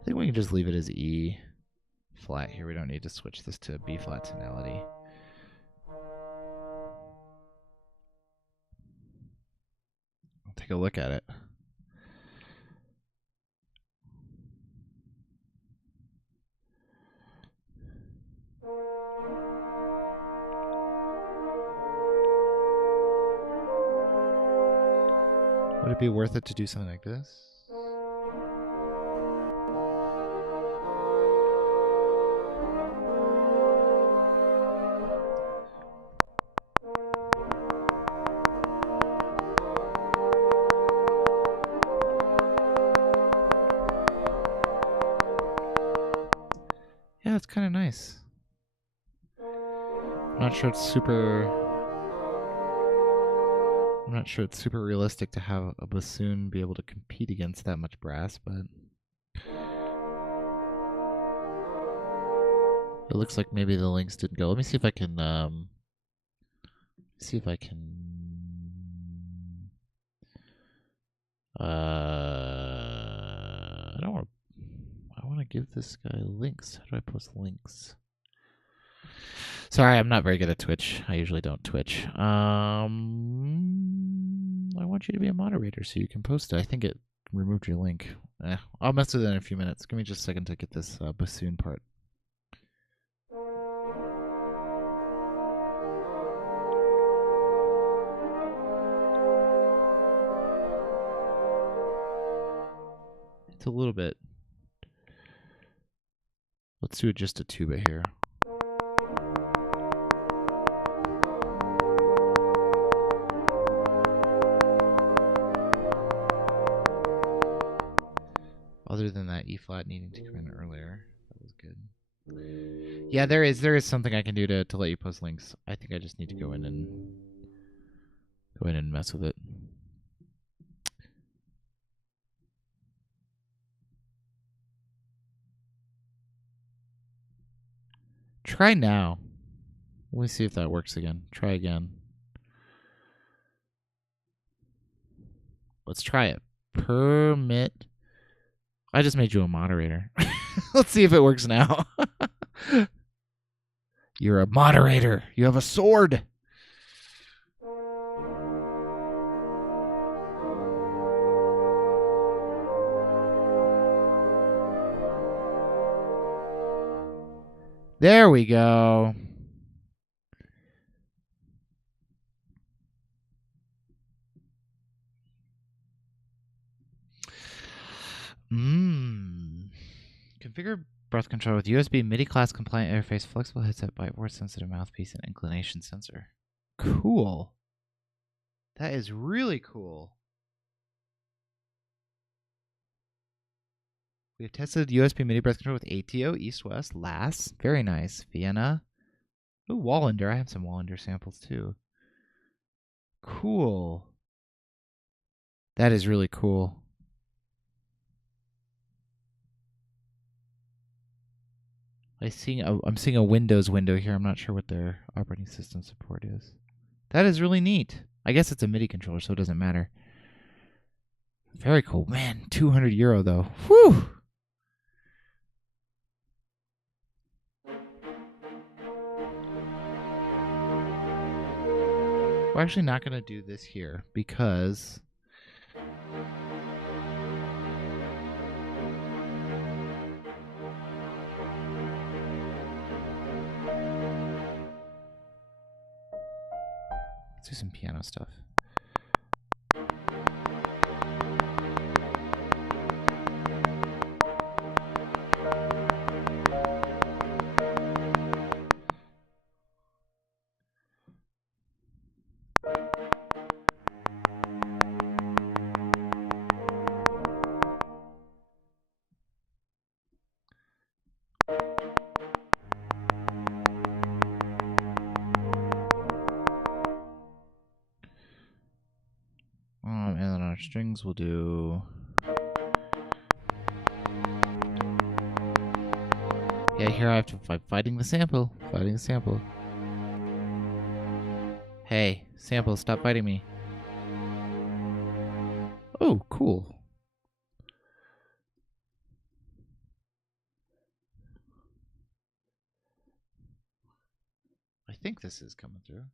I think we can just leave it as E. flat here. We don't need to switch this to B flat tonality. I'll take a look at it. Would it be worth it to do something like this? Yeah, it's kind of nice. I'm not sure it's super realistic to have a bassoon be able to compete against that much brass, but it looks like maybe the links didn't go. Let me see if I can I want to give this guy links. How do I post links? Sorry, I'm not very good at Twitch. I usually don't Twitch. I want you to be a moderator so you can post it. I think it removed your link. I'll mess with it in a few minutes. Give me just a second to get this bassoon part. It's a little bit. Let's do it just a tuba here. Other than that E flat needing to come in earlier, that was good. Yeah, there is something I can do to let you post links. I think I just need to go in and mess with it. Try now. Let me see if that works again. Try again. Let's try it. Permit. I just made you a moderator. Let's see if it works now. You're a moderator. You have a sword. There we go. Configure breath control with USB MIDI class compliant interface, flexible headset, byte sensitive mouthpiece, and inclination sensor. Cool. That is really cool. We have tested USB MIDI breath control with ATO, East West, Lass. Very nice. Vienna. Ooh, Wallander. I have some Wallander samples too. Cool. That is really cool. I'm seeing a Windows window here. I'm not sure what their operating system support is. That is really neat. I guess it's a MIDI controller, so it doesn't matter. Very cool. Man, €200 though. Whew! We're actually not going to do this here because let's do some piano stuff. And then on our strings, we'll do. Yeah, here I have to fighting the sample. Fighting the sample. Hey, sample, stop fighting me. Oh, cool. think this is coming through.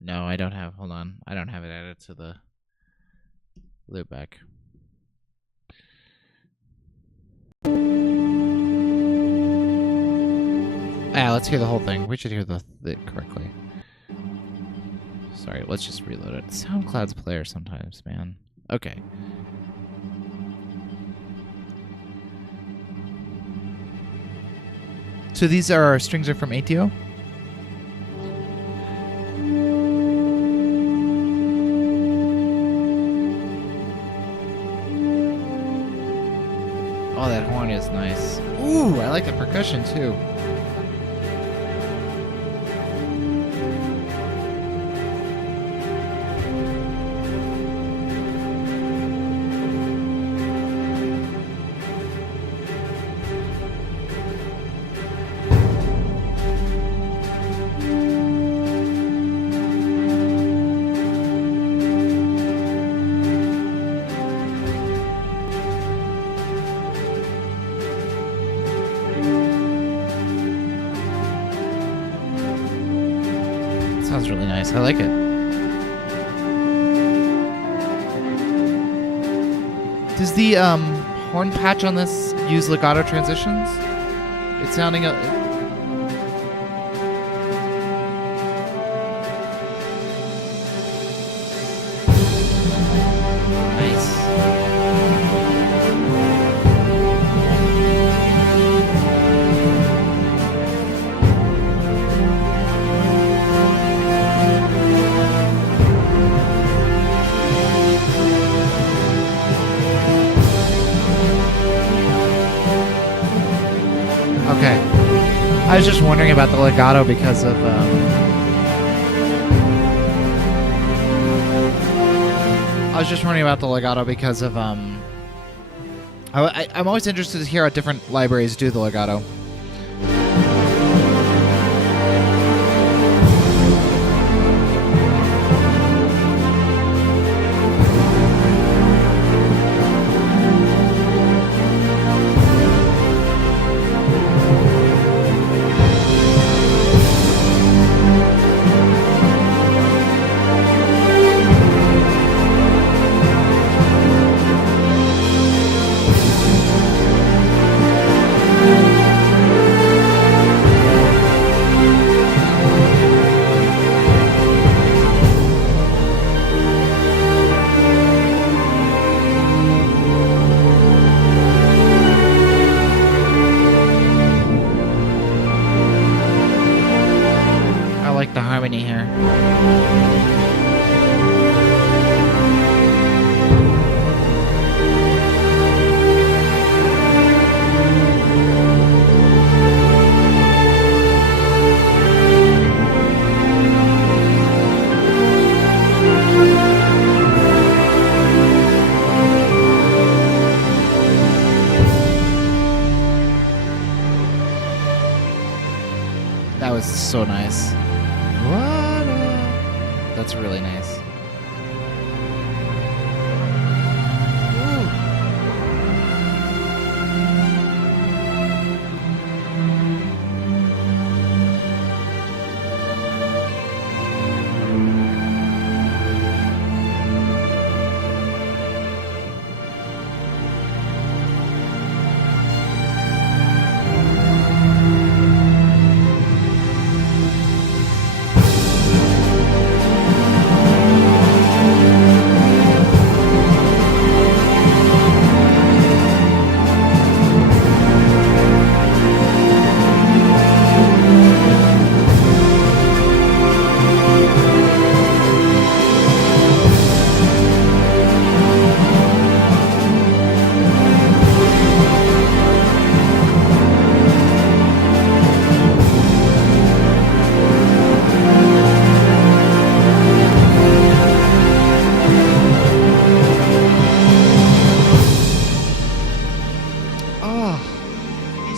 No, I don't have. Hold on. I don't have it added to the loopback. Let's hear the whole thing. We should hear it correctly. Sorry, let's just reload it. SoundCloud's player sometimes, man. Okay. So these are strings are from ATO? Oh, that horn is nice. Ooh, I like the percussion too. Sounds really nice. I like it. Does the horn patch on this use legato transitions? It's sounding nice. Okay. I was just wondering about the legato because of I'm always interested to hear how different libraries do the legato. I like the harmony here. That was so nice. That's really nice.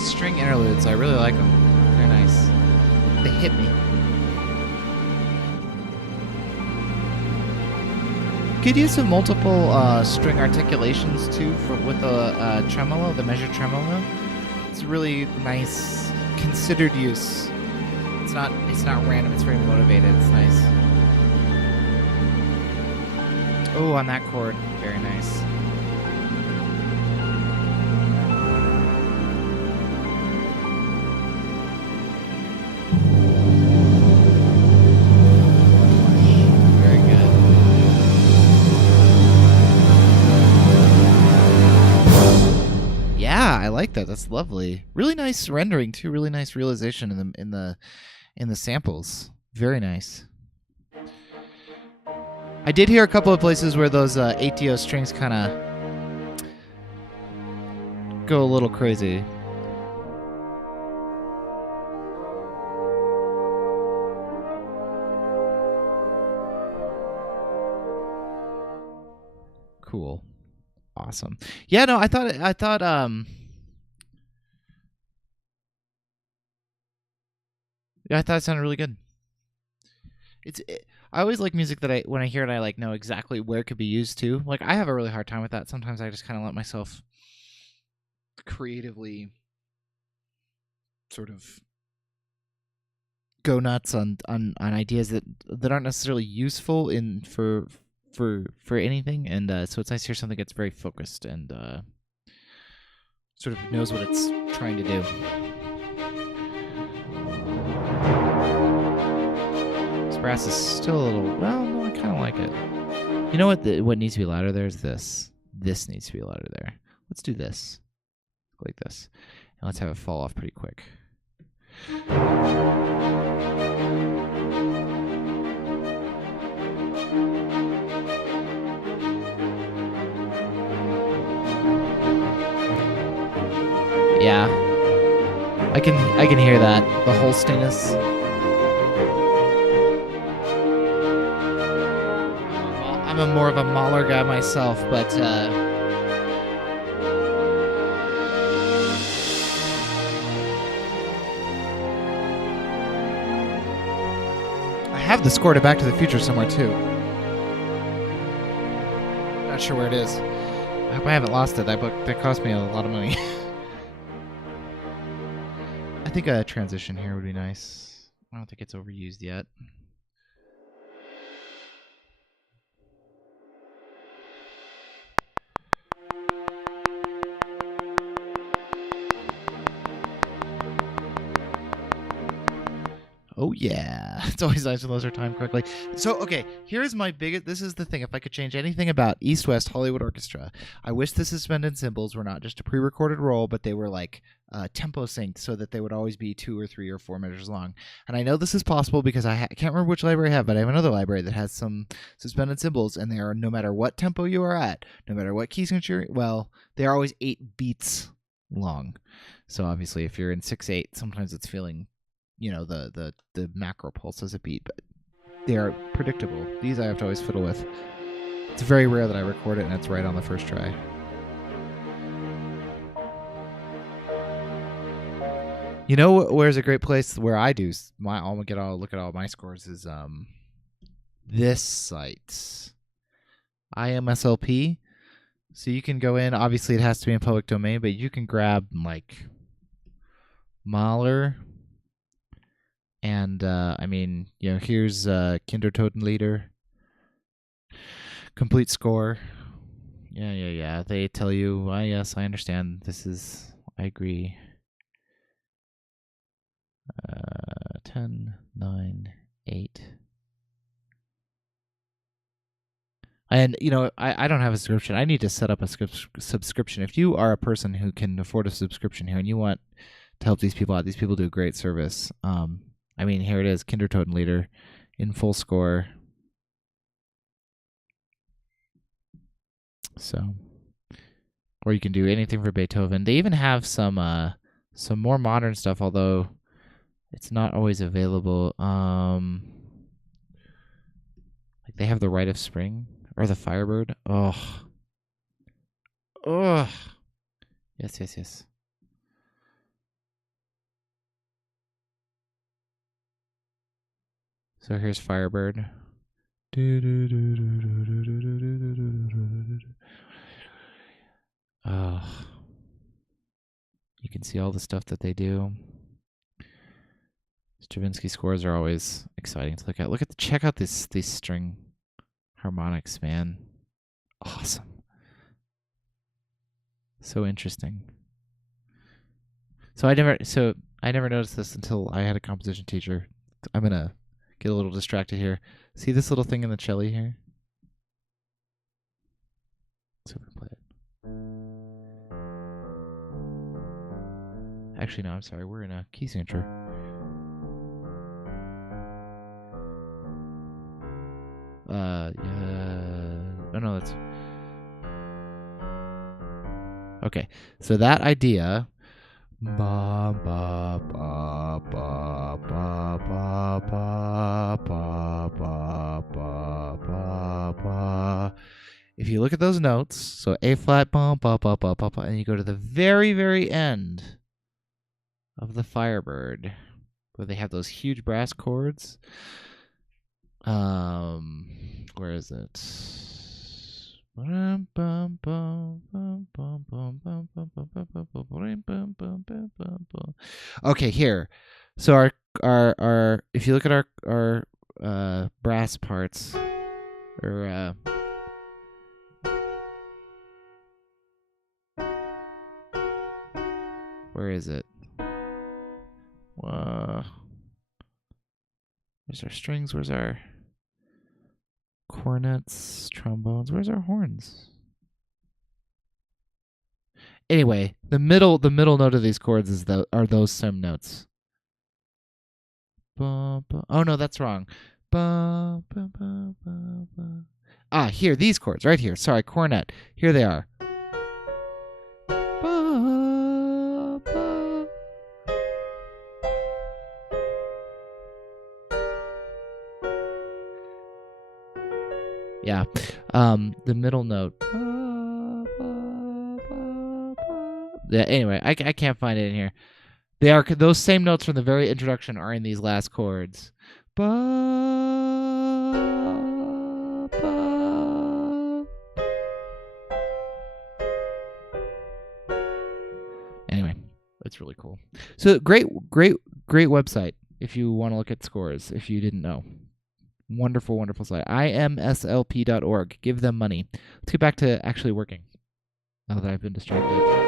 String interludes, I really like them. They're nice. They hit me. Could use some multiple string articulations too with the tremolo, the measured tremolo. It's a really nice, considered use. it's not random. It's very motivated. It's nice. Oh, on that chord, very nice. I like that. That's lovely. Really nice rendering too. Really nice realization in the samples. Very nice. I did hear a couple of places where those ATO strings kind of go a little crazy. Cool. Awesome. Yeah, no, I thought yeah, I thought it sounded really good. I always like music that when I hear it, I like know exactly where it could be used to. Like, I have a really hard time with that. Sometimes I just kind of let myself creatively sort of go nuts on ideas that aren't necessarily useful for anything. And so it's nice to hear something that's very focused and sort of knows what it's trying to do. Brass is still a little, well, no, I kind of like it. You know what? What needs to be louder there is this. This needs to be louder there. Let's do this. Like this. And let's have it fall off pretty quick. Yeah. I can hear that. The Holsteiness. I'm more of a Mahler guy myself, but I have the score to Back to the Future somewhere too. Not sure where it is. I hope I haven't lost it. That cost me a lot of money. I think a transition here would be nice. I don't think it's overused yet. Oh yeah, it's always nice when those are timed correctly. So okay, here's my biggest. This is the thing. If I could change anything about East West Hollywood Orchestra, I wish the suspended cymbals were not just a pre-recorded roll, but they were like tempo synced, so that they would always be 2 or 3 or 4 measures long. And I know this is possible because I can't remember which library I have, but I have another library that has some suspended cymbals, and they are, no matter what tempo you are at, no matter what key signature, well, they are always 8 beats long. So obviously, if you're in 6/8, sometimes it's feeling, the macro pulse as a beat, but they are predictable. These I have to always fiddle with. It's very rare that I record it and it's right on the first try. You know where's a great place where I do I'll look at all my scores is this site, IMSLP. So you can go in. Obviously, it has to be in public domain, but you can grab like Mahler. And here's Kindertotenlieder, complete score. Yeah. They tell you, yes, I understand. I agree. 10, 9, 8. And, I don't have a subscription. I need to set up a subscription. If you are a person who can afford a subscription here and you want to help these people out, these people do a great service. Here it is, Kindertotenlieder in full score. So, or you can do anything for Beethoven. They even have some more modern stuff, although it's not always available. Like they have the Rite of Spring or the Firebird. Oh. Yes. So here's Firebird. Oh. You can see all the stuff that they do. Stravinsky scores are always exciting to look at. Check out these string harmonics, man. Awesome. So interesting. So I never noticed this until I had a composition teacher. I'm gonna get a little distracted here. See this little thing in the cello here? Let's see if we can play it. Actually, no, I'm sorry. We're in a key signature. Yeah. Oh no, that's okay. So that idea. Ba ba ba ba ba ba ba ba ba ba ba ba. If you look at those notes, so A flat, ba ba ba ba ba ba, and you go to the very, very end of the Firebird, where they have those huge brass chords. Where is it? Okay, here. So our if you look at our brass parts, or where is it? Where's our strings? Where's our cornets, trombones? Where's our horns? Anyway, the middle note of these chords are those same notes. Ba, ba. Oh no, that's wrong. Ba, ba, ba, ba, ba. Ah, here, these chords right here. Sorry, cornet. Here they are. Ba, ba. Yeah. The middle note. Ba, ba, ba, ba. Yeah, anyway, I can't find it in here. Those same notes from the very introduction are in these last chords. Ba, ba. Anyway, it's really cool. So great website if you want to look at scores, if you didn't know. Wonderful, wonderful site. imslp.org. Give them money. Let's get back to actually working now that I've been distracted.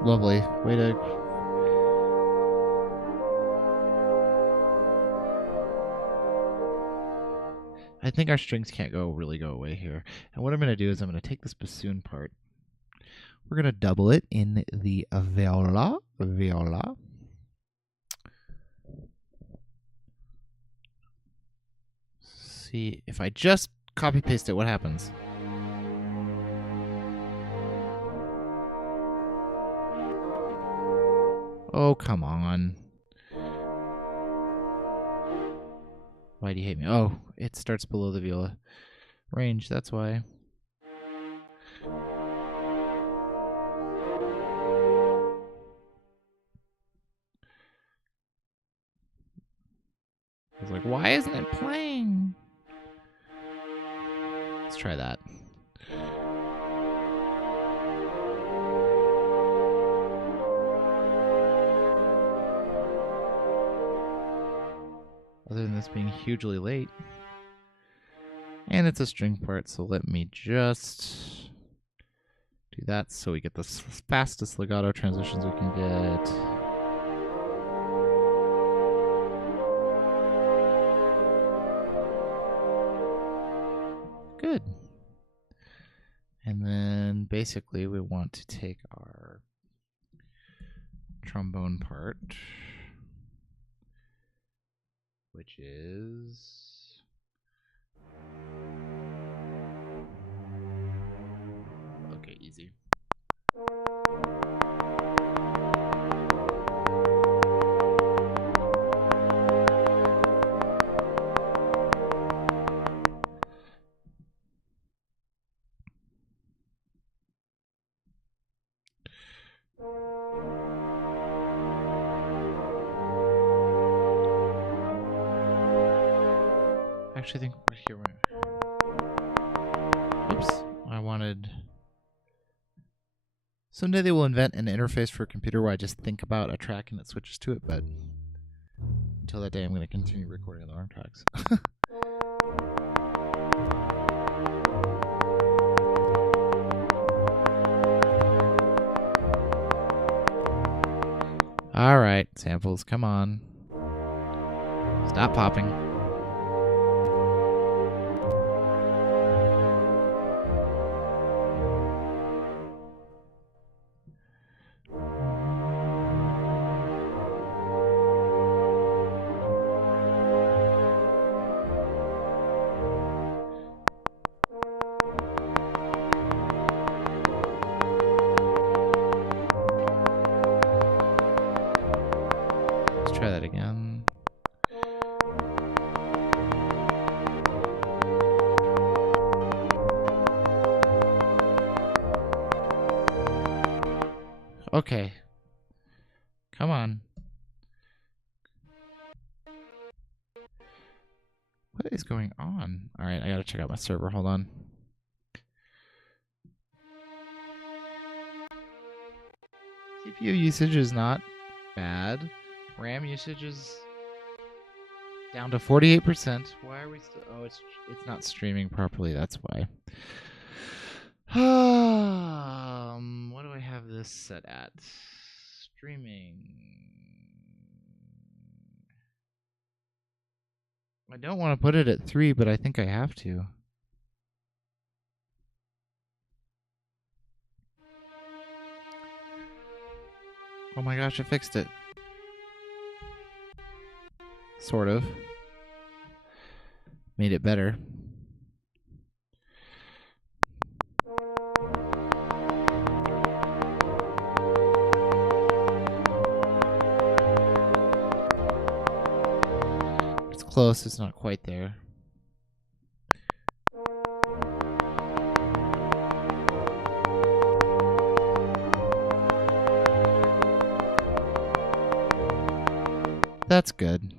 Lovely. Way to... I think our strings can't really go away here. And what I'm going to do is I'm going to take this bassoon part. We're going to double it in the viola. See if I just copy paste it, what happens? Oh, come on. Why do you hate me? Oh, it starts below the viola range, that's why. I was like, why isn't it playing? Let's try that. Other than this being hugely late. And it's a string part, so let me just do that so we get the fastest legato transitions we can get. Good. And then basically we want to take our trombone part, which is okay. actually think we're here. Oops. I wanted... Someday they will invent an interface for a computer where I just think about a track and it switches to it, but until that day I'm going to continue recording on the wrong tracks. Alright, samples, come on. Stop popping. Let's try that again. Okay. Come on. What is going on? Alright, I gotta check out my server. Hold on. CPU usage is not bad. RAM usage is down to 48%. Why are we still... Oh, it's not streaming properly. That's why. What do I have this set at? Streaming. I don't want to put it at 3, but I think I have to. Oh my gosh, I fixed it. Sort of. Made it better. It's close, it's not quite there. That's good.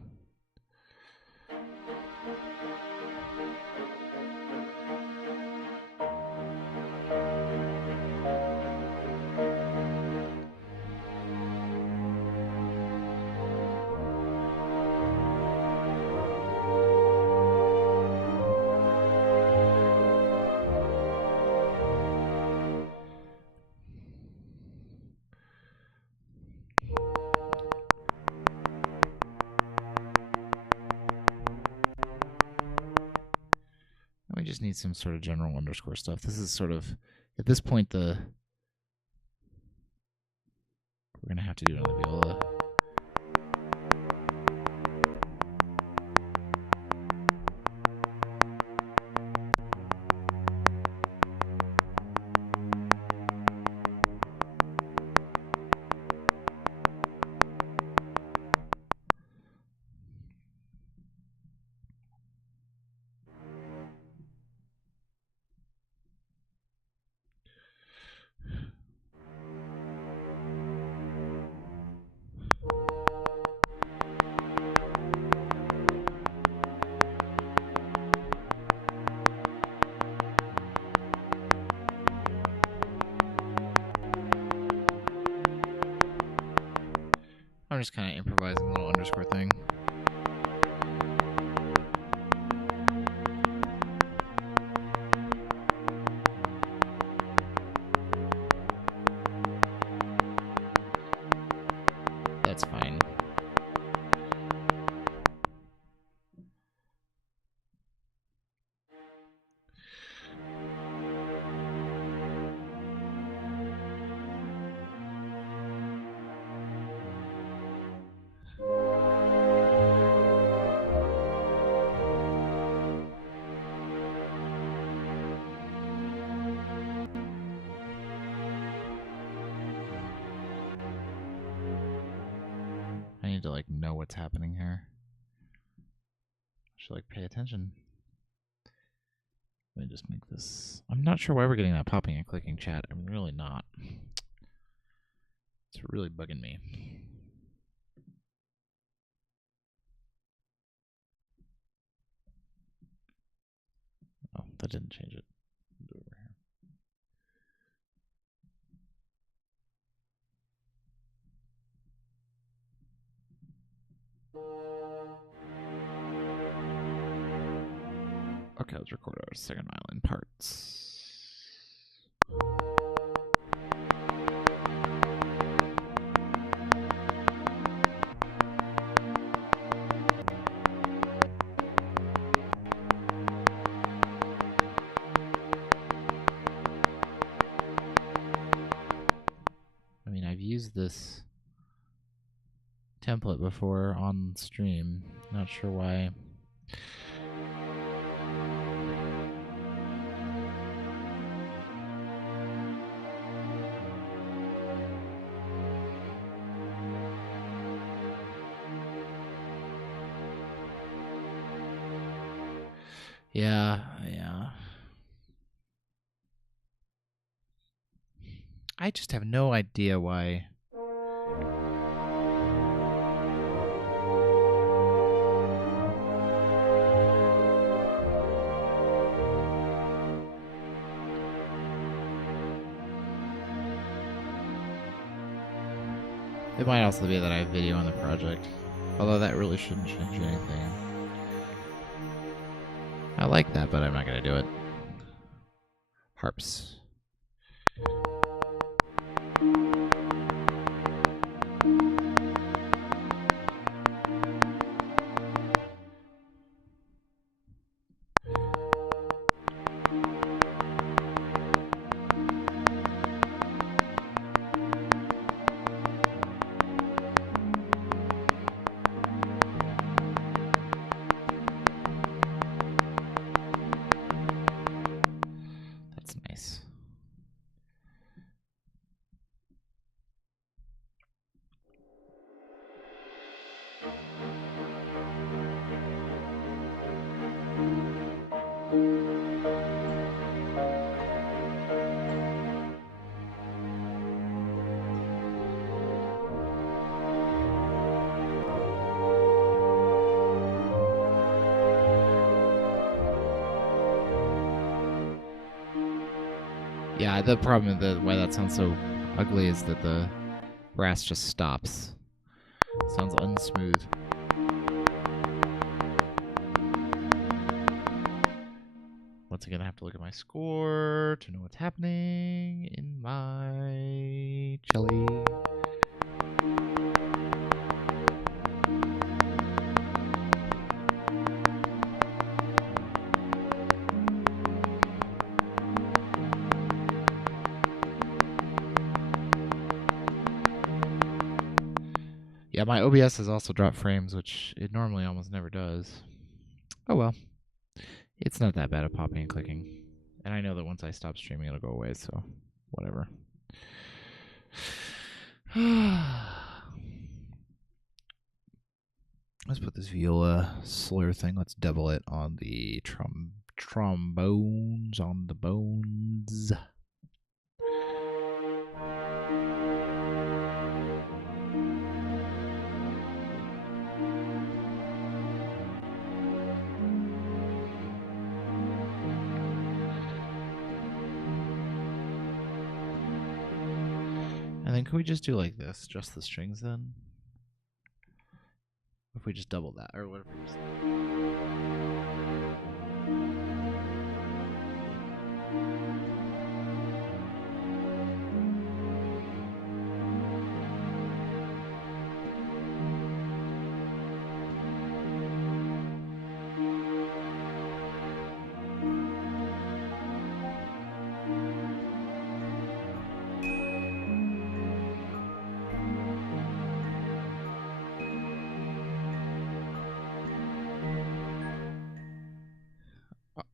We just need some sort of general underscore stuff. This is sort of, at this point, we're going to have to do it on the viola. I'm just kind of improvising a little underscore thing. That's fine. I need to know what's happening here. I should pay attention. Let me just make this. I'm not sure why we're getting that popping and clicking chat. I'm really not. It's really bugging me. that didn't change it. Do it over here. Okay, let's record our second violin parts. I mean, I've used this template before on stream. Not sure why. Yeah. I just have no idea why. It might also be that I have video on the project, although that really shouldn't change anything. I like that, but I'm not going to do it. Harps. That's nice. Yeah, the problem with why that sounds so ugly is that the brass just stops. Sounds unsmooth. Once again, I have to look at my score to know what's happening in my cello. Yeah, my OBS has also dropped frames, which it normally almost never does. Oh well. It's not that bad at popping and clicking. And I know that once I stop streaming, it'll go away, so whatever. Let's put this viola slur thing, let's double it on the trombones, on the bones. And then can we just do like this, just the strings then? If we just double that, or what if we just...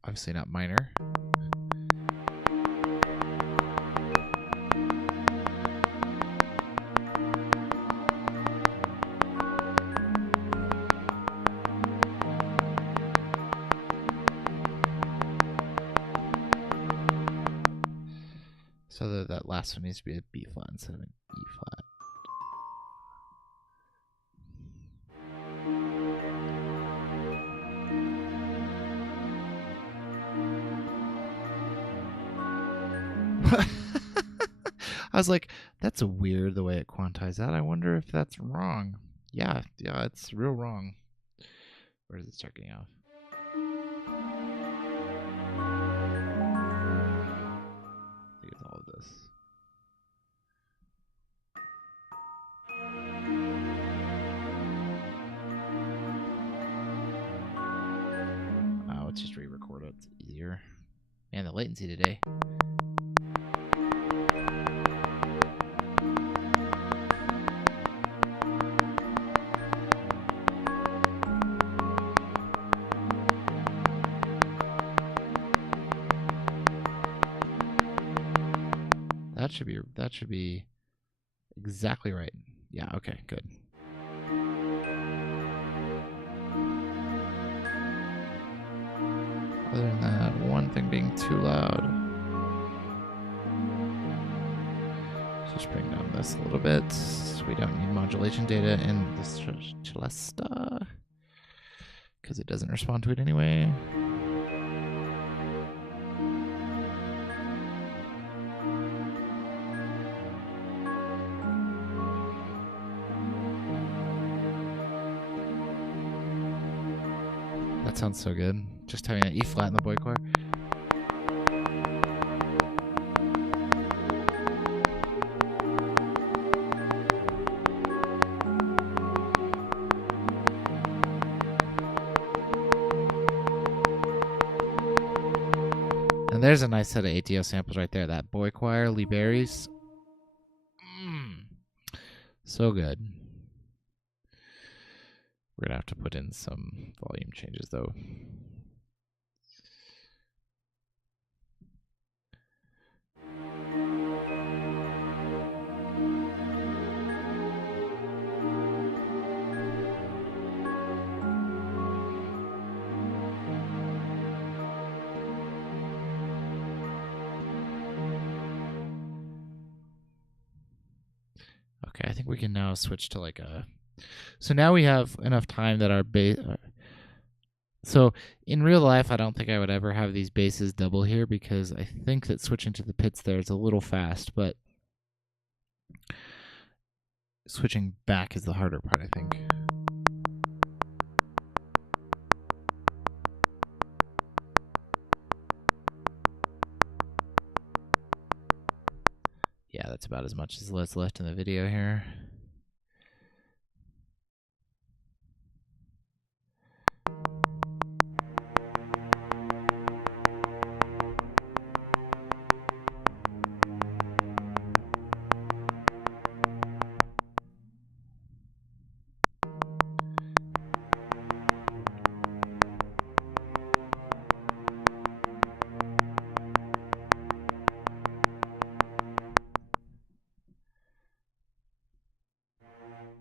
Obviously not minor. So that last one needs to be a B flat instead of an E flat. I was like, that's weird the way it quantized that. I wonder if that's wrong. Yeah, it's real wrong. Where does it start getting off? I think it's all of this. Oh, let's just re-record it. It's easier. Man, the latency today. That should be exactly right. Yeah, okay, good. Other than that, one thing being too loud. Just bring down this a little bit. So we don't need modulation data in this Celesta because it doesn't respond to it anyway. That sounds so good. Just having an E flat in the boy choir. And there's a nice set of ATO samples right there. That boy choir, Lee Berry's. So good. We're going to have to put in some volume changes, though. Okay, I think we can now switch to like a... So now we have enough time that our bass... So in real life, I don't think I would ever have these basses double here because I think that switching to the pits there is a little fast, but switching back is the harder part, I think. Yeah, that's about as much as what's left in the video here.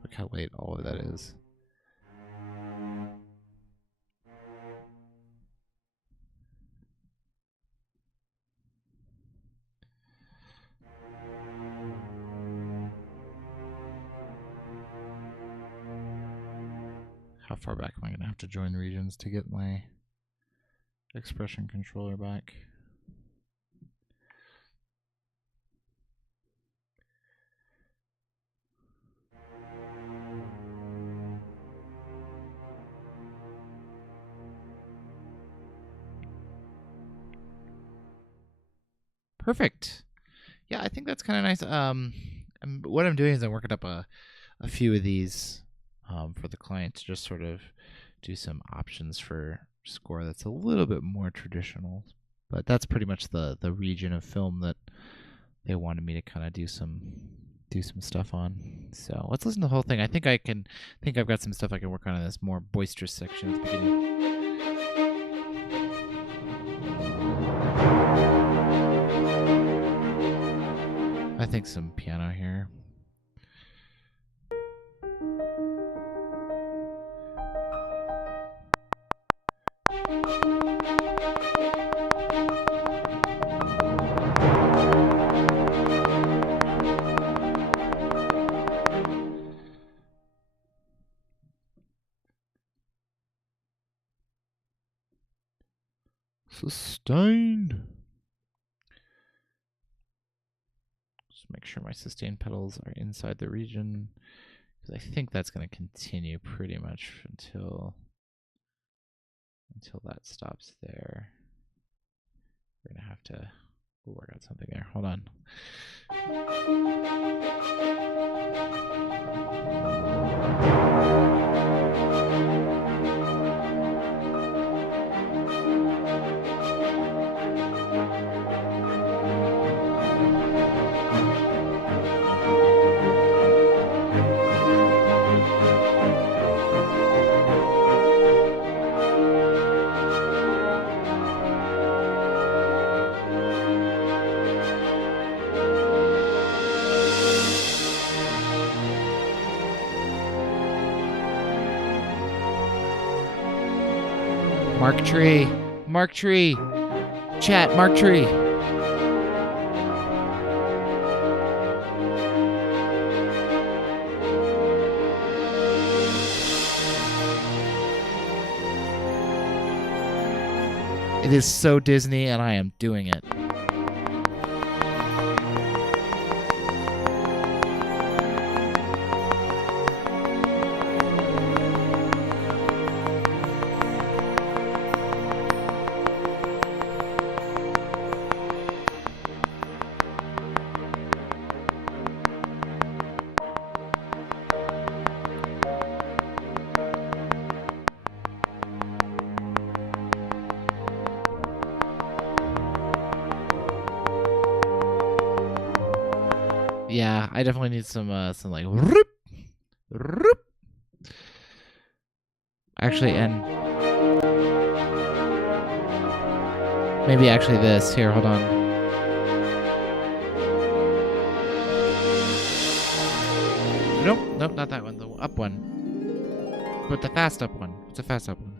Look how late all of that is. How far back am I going to have to join regions to get my expression controller back? Perfect. Yeah, I think that's kind of nice. What I'm doing is I'm working up a few of these for the client to just sort of do some options for score that's a little bit more traditional. But that's pretty much the region of film that they wanted me to kind of do some stuff on. So let's listen to the whole thing. I think I've got some stuff I can work on in this more boisterous section at the beginning. I think some piano here. Sustained. Just make sure my sustain pedals are inside the region, because I think that's going to continue pretty much until that stops there. We're going to have to work out something there. Hold on. Mark tree. Mark tree. Chat, mark tree. It is so Disney, and I am doing it. Yeah, I definitely need some like whoop, whoop. Actually, and maybe actually this. Here, hold on. Nope, not that one. The up one. But the fast up one. It's a fast up one.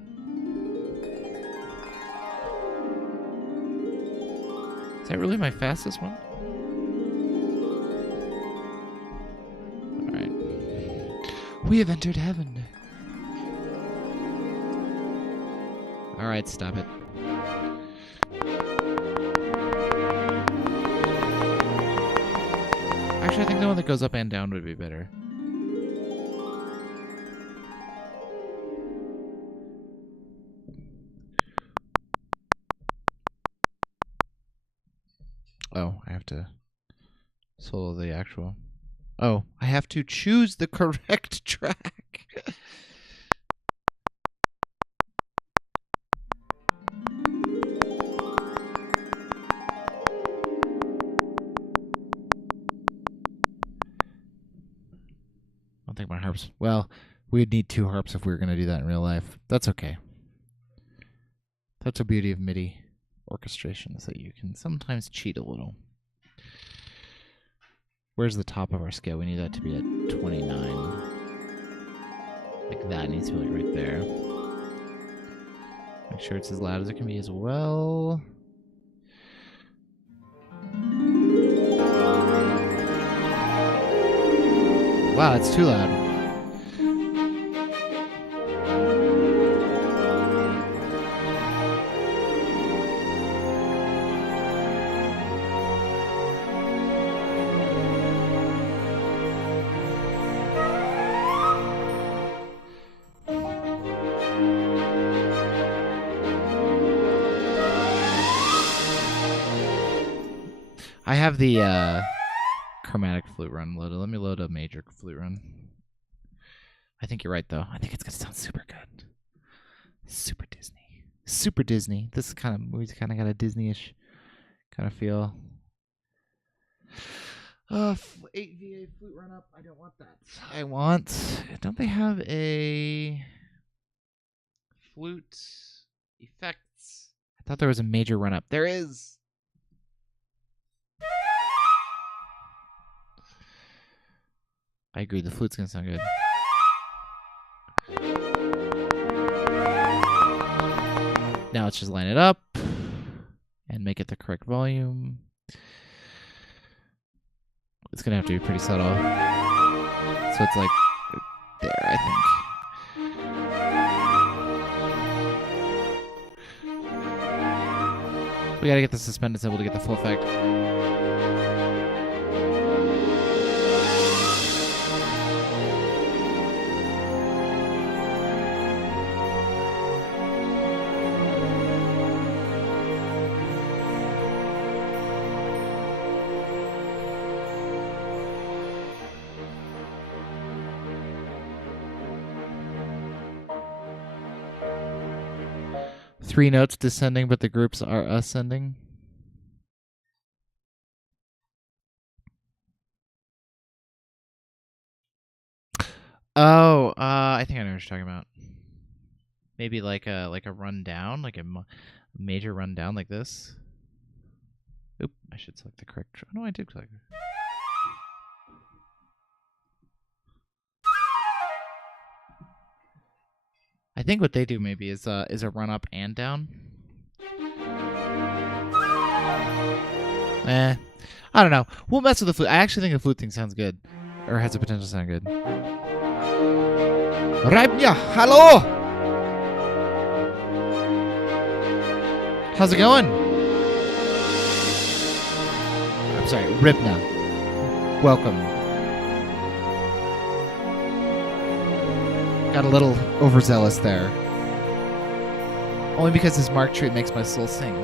Is that really my fastest one? We have entered heaven. All right, stop it. Actually, I think the one that goes up and down would be better. Oh, I have to solo the actual... Oh, I have to choose the correct track. I don't think my harps... Well, we'd need 2 harps if we were going to do that in real life. That's okay. That's the beauty of MIDI orchestration, is that you can sometimes cheat a little. Where's the top of our scale? We need that to be at 29. Like that needs to be like right there. Make sure it's as loud as it can be as well. Wow, it's too loud. I have the chromatic flute run loaded. Let me load a major flute run. I think you're right, though. I think it's going to sound super good. Super Disney. Super Disney. This kind of movie's kind of got a Disney-ish kind of feel. 8 VA flute run up. I don't want that. I want... Don't they have a flute effects? I thought there was a major run up. There is! I agree, the flute's gonna sound good. Now let's just line it up and make it the correct volume. It's gonna have to be pretty subtle. So it's like there, I think. We gotta get the suspended symbol to get the full effect. 3 notes descending, but the groups are ascending. Oh, I think I know what you're talking about. Maybe like a rundown, like a major rundown like this. Oop, I should select the correct. Oh, no, I did select it. I think what they do maybe is a run up and down. I don't know. We'll mess with the flute. I actually think the flute thing sounds good, or has the potential to sound good. Rybnya, hello. How's it going? I'm sorry, Ribna. Welcome. Got a little overzealous there. Only because this Mark tree makes my soul sing.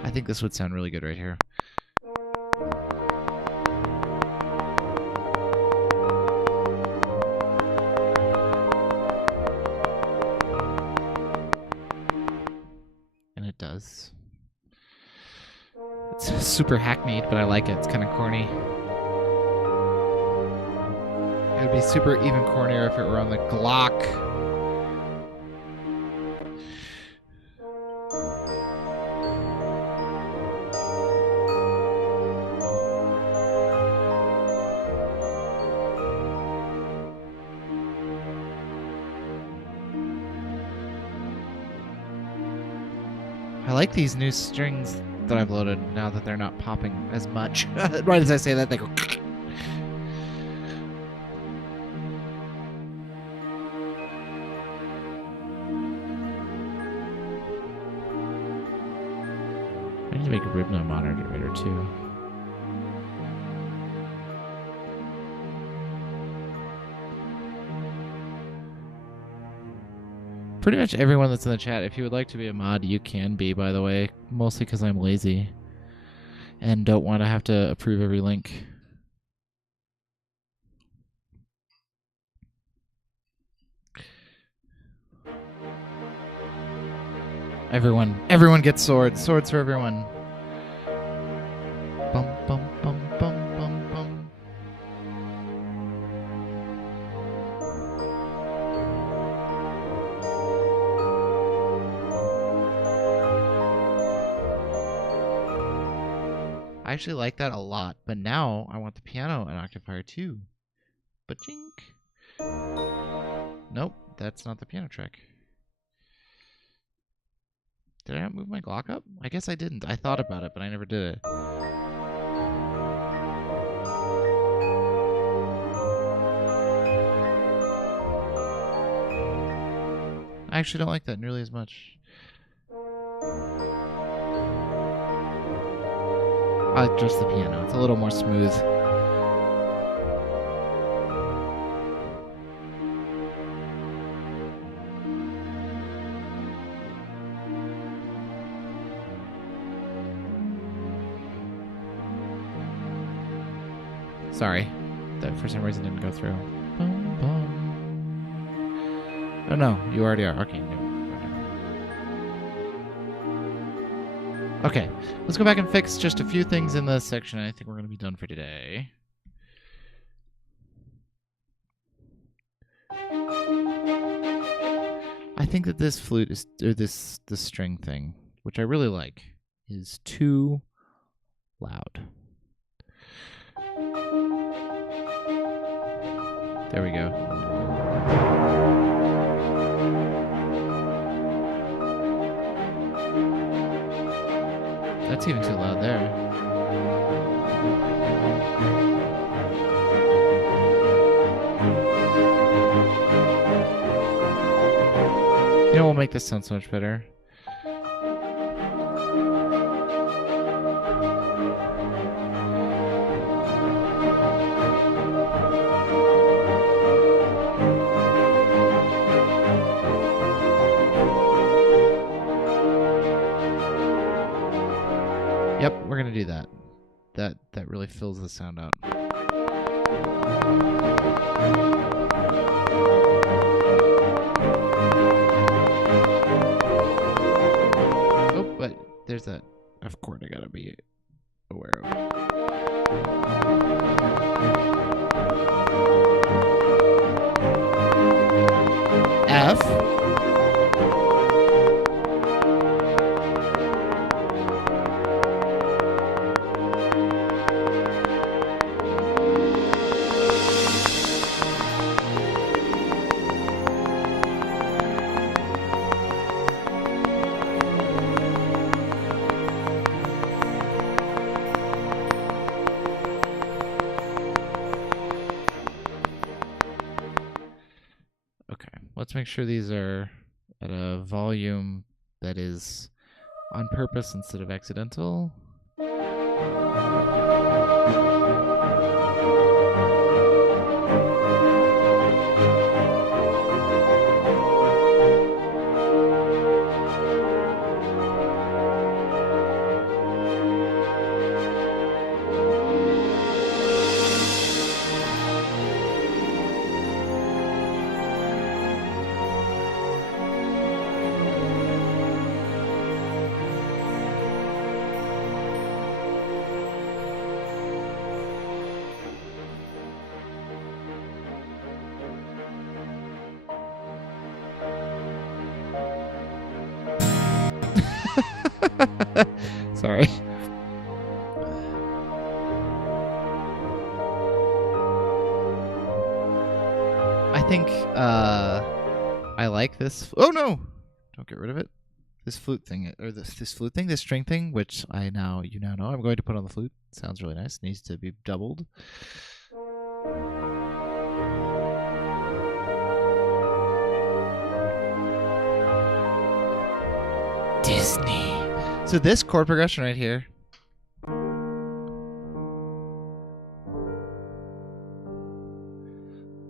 I think this would sound really good right here. And it does. It's super hackneyed, but I like it. It's kind of corny. It would be super even cornier if it were on the Glock. I like these new strings that I've loaded now that they're not popping as much. Right as I say that, they go. I need to make a Ribna moderator too. Pretty much everyone that's in the chat, if you would like to be a mod, you can be, by the way. Mostly because I'm lazy and don't want to have to approve every link. Everyone gets swords. Swords for everyone. Bum, bum, bum, bum, bum, bum. I actually like that a lot, but now I want the piano and Octafire too. Ba-chink. Nope, that's not the piano track. Did I not move my Glock up? I guess I didn't. I thought about it, but I never did it. I actually don't like that nearly as much. I like just the piano. It's a little more smooth. Sorry, that for some reason didn't go through. Bum, bum. Oh no, you already are. Okay, no. Okay, let's go back and fix just a few things in this section. I think we're going to be done for today. I think that this flute is, or this string thing, which I really like, is too loud. There we go. That's even too loud there. You know what will make this sound so much better? we're gonna do that. That really fills the sound out. Oh, but there's that F chord I gotta be aware of. F. Let's make sure these are at a volume that is on purpose instead of accidental. Sorry. I think I like this. Oh no! Don't get rid of it. This flute thing, or this flute thing, this string thing, which you now know. I'm going to put on the flute. Sounds really nice. Needs to be doubled. Disney. So this chord progression right here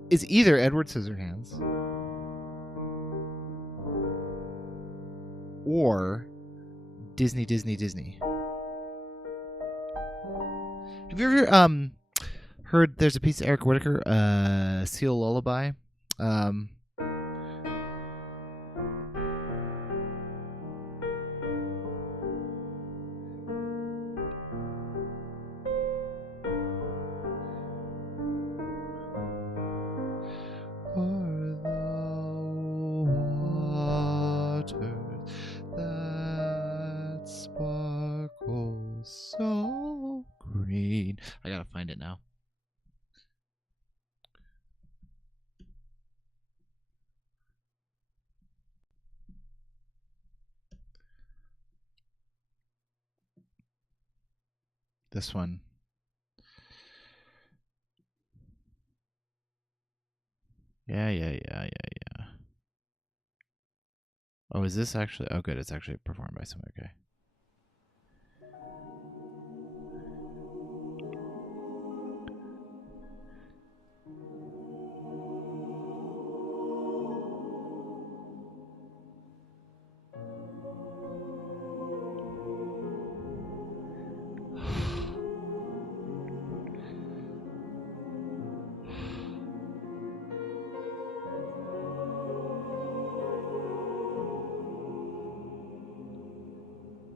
is either Edward Scissorhands or Disney. Have you ever heard there's a piece of Eric Whitacre, Seal Lullaby? So green. I gotta find it now. This one. Yeah. Oh, is this actually? Oh, good. It's actually performed by someone. Okay.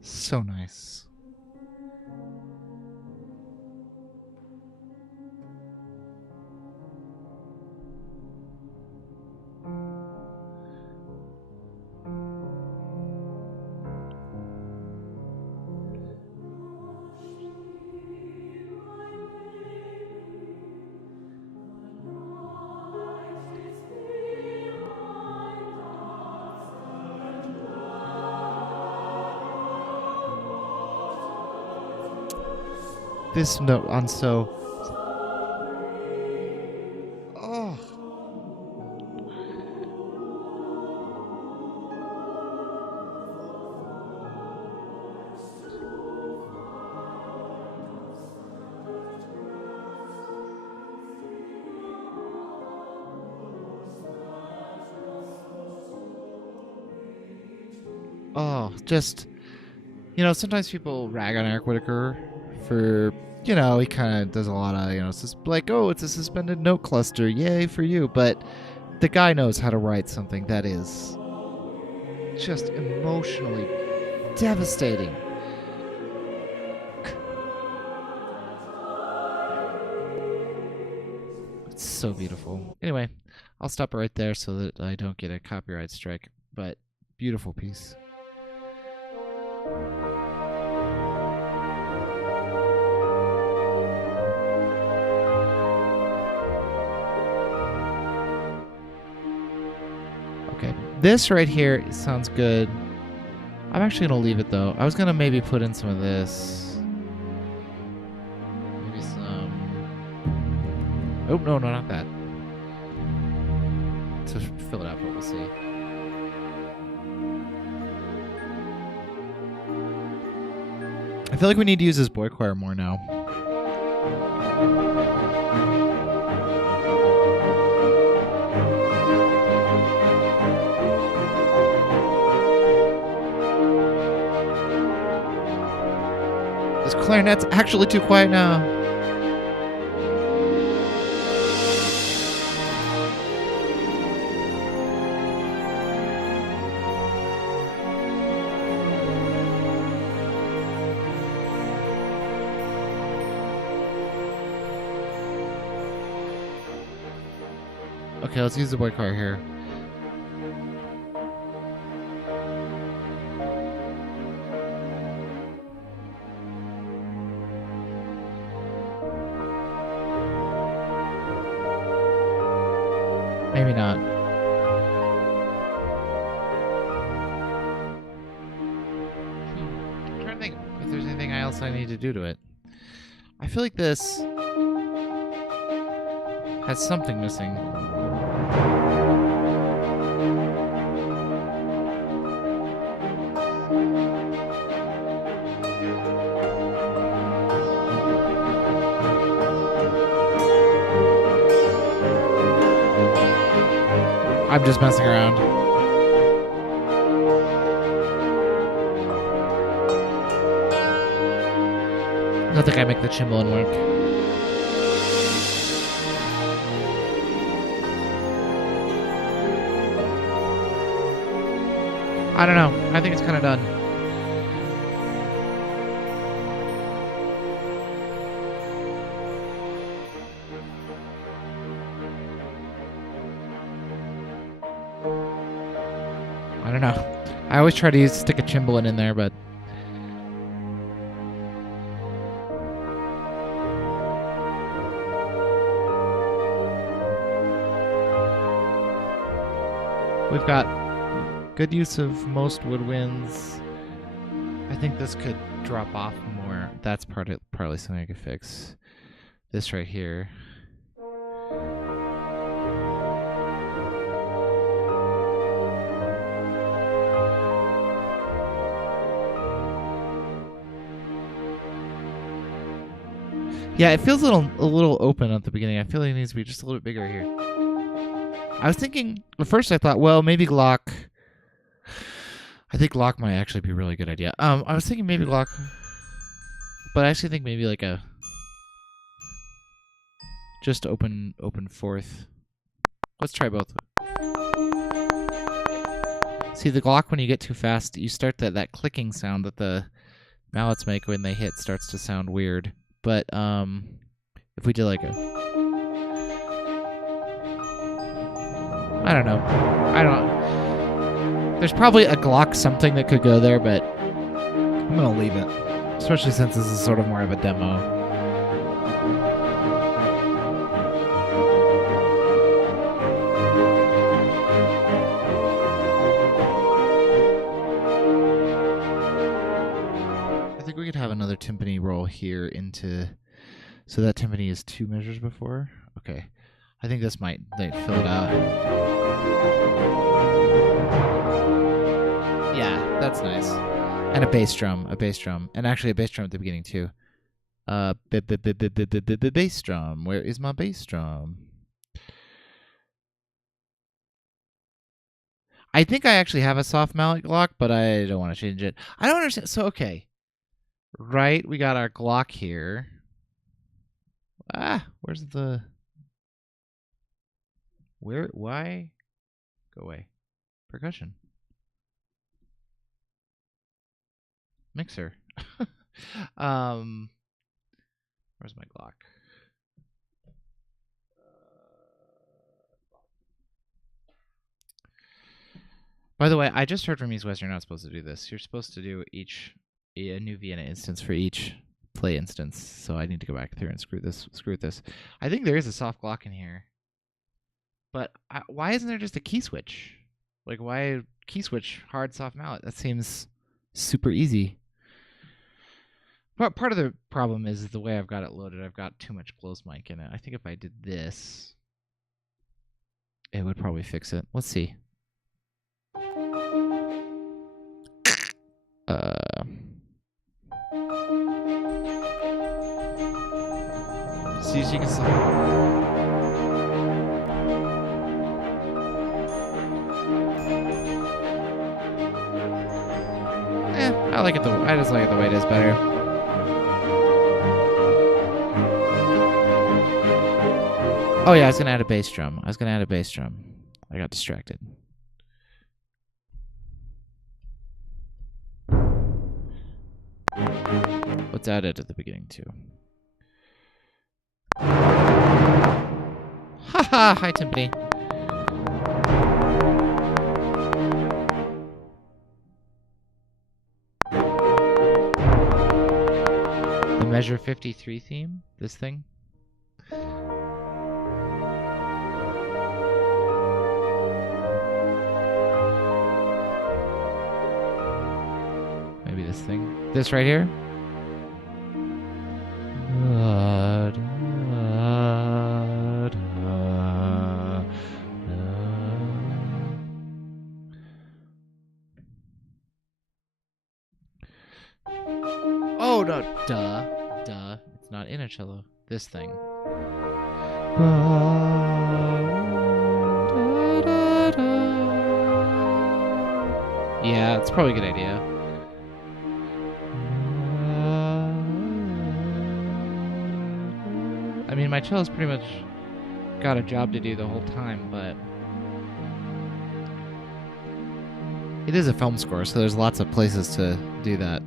So nice. This note on so. Oh. Oh, just You know, sometimes people rag on Eric Whitacre for, you know, he kind of does a lot of, you know, like, oh, it's a suspended note cluster, yay for you. But the guy knows how to write something that is just emotionally devastating. It's so beautiful. Anyway, I'll stop it right there so that I don't get a copyright strike. But beautiful piece. Okay, this right here sounds good. I'm actually gonna leave it though. I was gonna maybe put in some of this. Maybe some. Oh no, not that. To fill it up, but we'll see. I feel like we need to use this boy choir more now. This clarinet's actually too quiet now. Okay, let's use the boy choir here. Maybe not. I'm trying to think if there's anything else I need to do to it. I feel like this has something missing. I'm just messing around. I don't think I make the cimbalin work. I don't know. I think it's kind of done. I don't know. I always try to stick a cimbalin in there, but we've got good use of most woodwinds. I think this could drop off more. That's partly something I could fix. This right here. Yeah, it feels a little open at the beginning. I feel like it needs to be just a little bit bigger here. I was thinking, at first I thought, well, maybe Glock. I think Glock might actually be a really good idea. I was thinking maybe Glock, but I actually think maybe like a just open fourth. Let's try both. See, the Glock, when you get too fast, you start that clicking sound that the mallets make when they hit starts to sound weird. But if we did like a, I don't know. There's probably a Glock something that could go there, but I'm gonna leave it, especially since this is sort of more of a demo. I think we could have another timpani roll here into, so that timpani is 2 measures before. Okay, I think this might fill it out. Yeah, that's nice. And a bass drum, and actually a bass drum at the beginning too. Bass drum. Where is my bass drum? I think I actually have a soft mallet Glock, but I don't want to change it. I don't understand. So, okay. Right, we got our Glock here. Where's the... Why? Go away. Percussion. Mixer. Where's my Glock? By the way, I just heard from East West you're not supposed to do this. You're supposed to do a new Vienna instance for each play instance. So I need to go back through and screw with this. I think there is a soft Glock in here. But why isn't there just a key switch? Like, why key switch hard soft mallet? That seems super easy. But part of the problem is the way I've got it loaded. I've got too much close mic in it. I think if I did this, it would probably fix it. Let's see. See if you can see. I just like it the way it is better. Oh yeah, I was gonna add a bass drum. I got distracted. Let's add it at the beginning too. Haha! Hi, Timpani. The Measure 53 theme? This thing? Maybe this thing? This right here? Oh, no. Duh. It's not in a cello. This thing. Yeah, it's probably a good idea. I mean, my cello's pretty much got a job to do the whole time, but it is a film score, so there's lots of places to do that.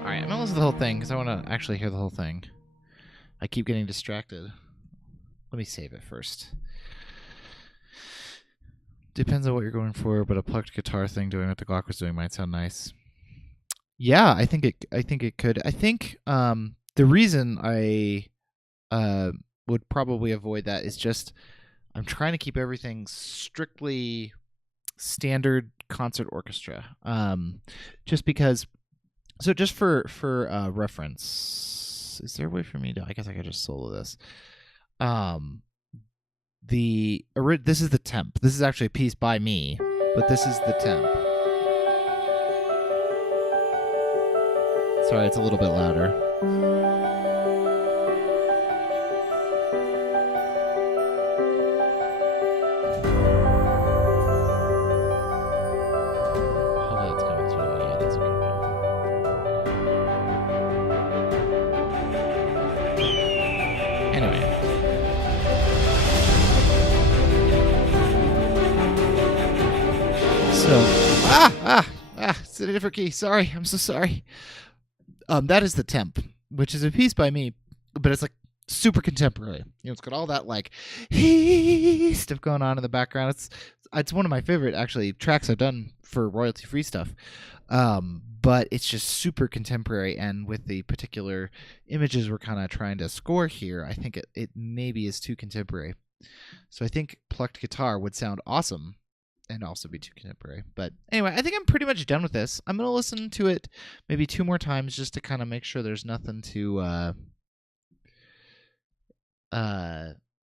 Alright, I'm gonna listen to the whole thing because I want to actually hear the whole thing. I keep getting distracted. Let me save it first. Depends on what you're going for, but a plucked guitar thing doing what the Glock was doing might sound nice. Yeah, I think it could. I think the reason I would probably avoid that is just I'm trying to keep everything strictly standard concert orchestra. Just because. So just for reference, is there a way for me to? I guess I could just solo this. This is the temp. This is actually a piece by me, but this is the temp. Sorry, it's a little bit louder. Hopefully it's coming through. Yeah, it is coming through. Anyway. It's in a different key. Sorry, I'm so sorry. That is the temp, which is a piece by me, but it's like super contemporary. It's got all that like stuff going on in the background. It's one of my favorite actually tracks I've done for royalty free stuff. But it's just super contemporary, and with the particular images we're kind of trying to score here, I think it maybe is too contemporary. So I think plucked guitar would sound awesome and also be too contemporary. But anyway, I think I'm pretty much done with this. I'm going to listen to it maybe 2 more times just to kind of make sure there's nothing to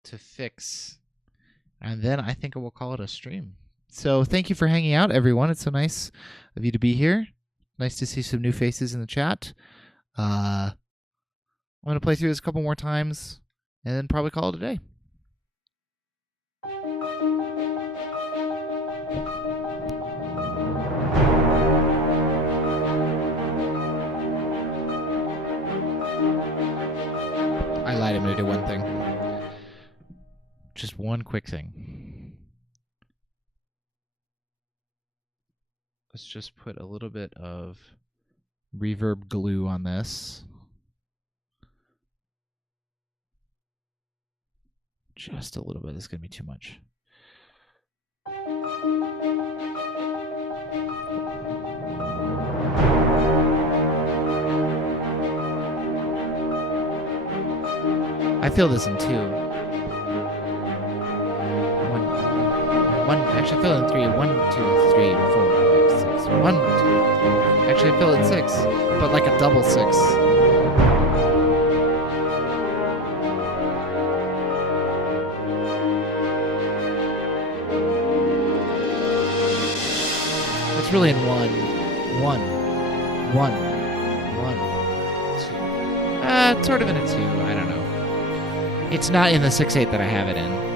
fix. And then I think I will call it a stream. So thank you for hanging out, everyone. It's so nice of you to be here. Nice to see some new faces in the chat. I'm going to play through this a couple more times and then probably call it a day. I lied. I'm going to do one thing. Just one quick thing. Let's just put a little bit of reverb glue on this. Just a little bit. This is going to be too much. I feel this in 2. Actually, I feel it in 3. 1, 2, 3, 4, 5, 6. 1, 2, 3. Actually, I feel it in 6, but like a double 6. It's really in 1, 1, 1, 1, 2. It's sort of in a 2. I don't know. It's not in the 6/8 that I have it in.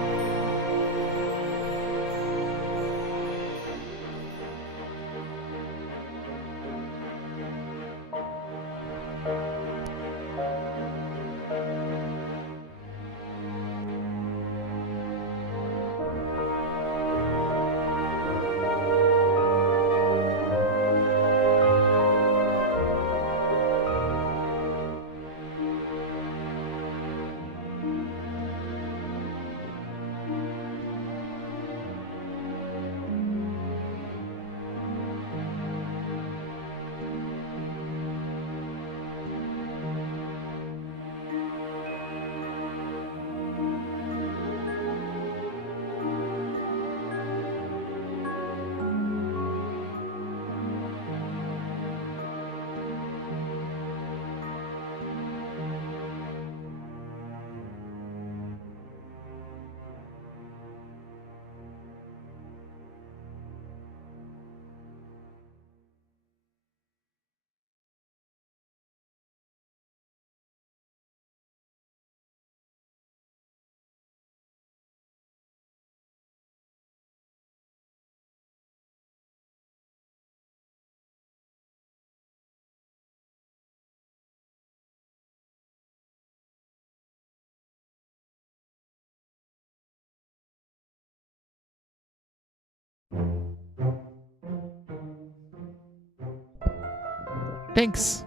Thanks.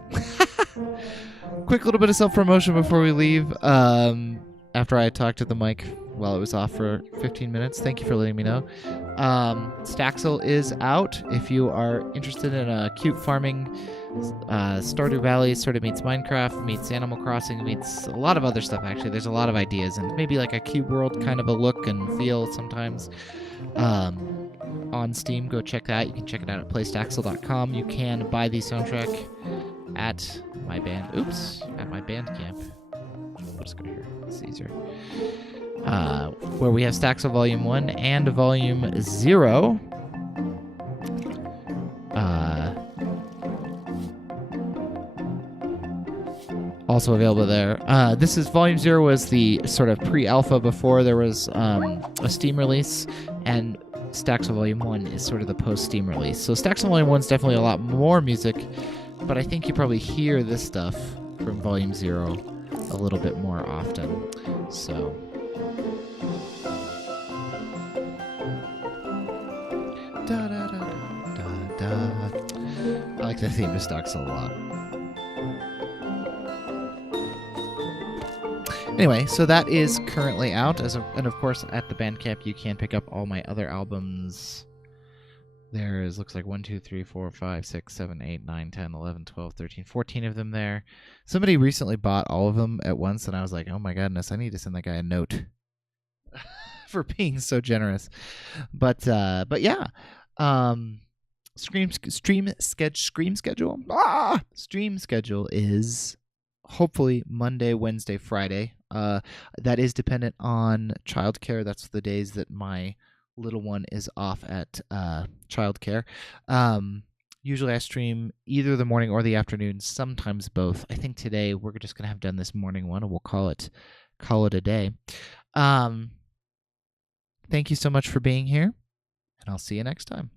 Quick little bit of self-promotion before we leave. After I talked to the mic while it was off for 15 minutes. Thank you for letting me know. Staxel is out. If you are interested in a cute farming Stardew Valley sort of meets Minecraft, meets Animal Crossing, meets a lot of other stuff, actually. There's a lot of ideas, and maybe like a Cube World kind of a look and feel sometimes. On Steam, go check that. You can check it out at playstaxel.com. You can buy the soundtrack at my Bandcamp. I'll just go here. It's easier. Where we have Staxel Volume 1 and Volume 0. Also available there. This is Volume 0 was the sort of pre-alpha before there was a Steam release, and Staxel Volume 1 is sort of the post-Steam release. So Staxel Volume 1 is definitely a lot more music, but I think you probably hear this stuff from Volume 0 a little bit more often. So da, da, da, da, da. I like the theme of Staxel a lot. Anyway, so that is currently out, and of course at the Bandcamp you can pick up all my other albums. There's, looks like 1, 2, 3, 4, 5, 6, 7, 8, 9, 10, 11, 12, 13, 14 of them there. Somebody recently bought all of them at once, and I was like, oh my goodness, I need to send that guy a note for being so generous. But yeah, Stream schedule is hopefully Monday, Wednesday, Friday. That is dependent on childcare. That's the days that my little one is off at childcare. Usually I stream either the morning or the afternoon, sometimes both. I think today we're just gonna have done this morning one, and we'll call it a day. Thank you so much for being here, and I'll see you next time.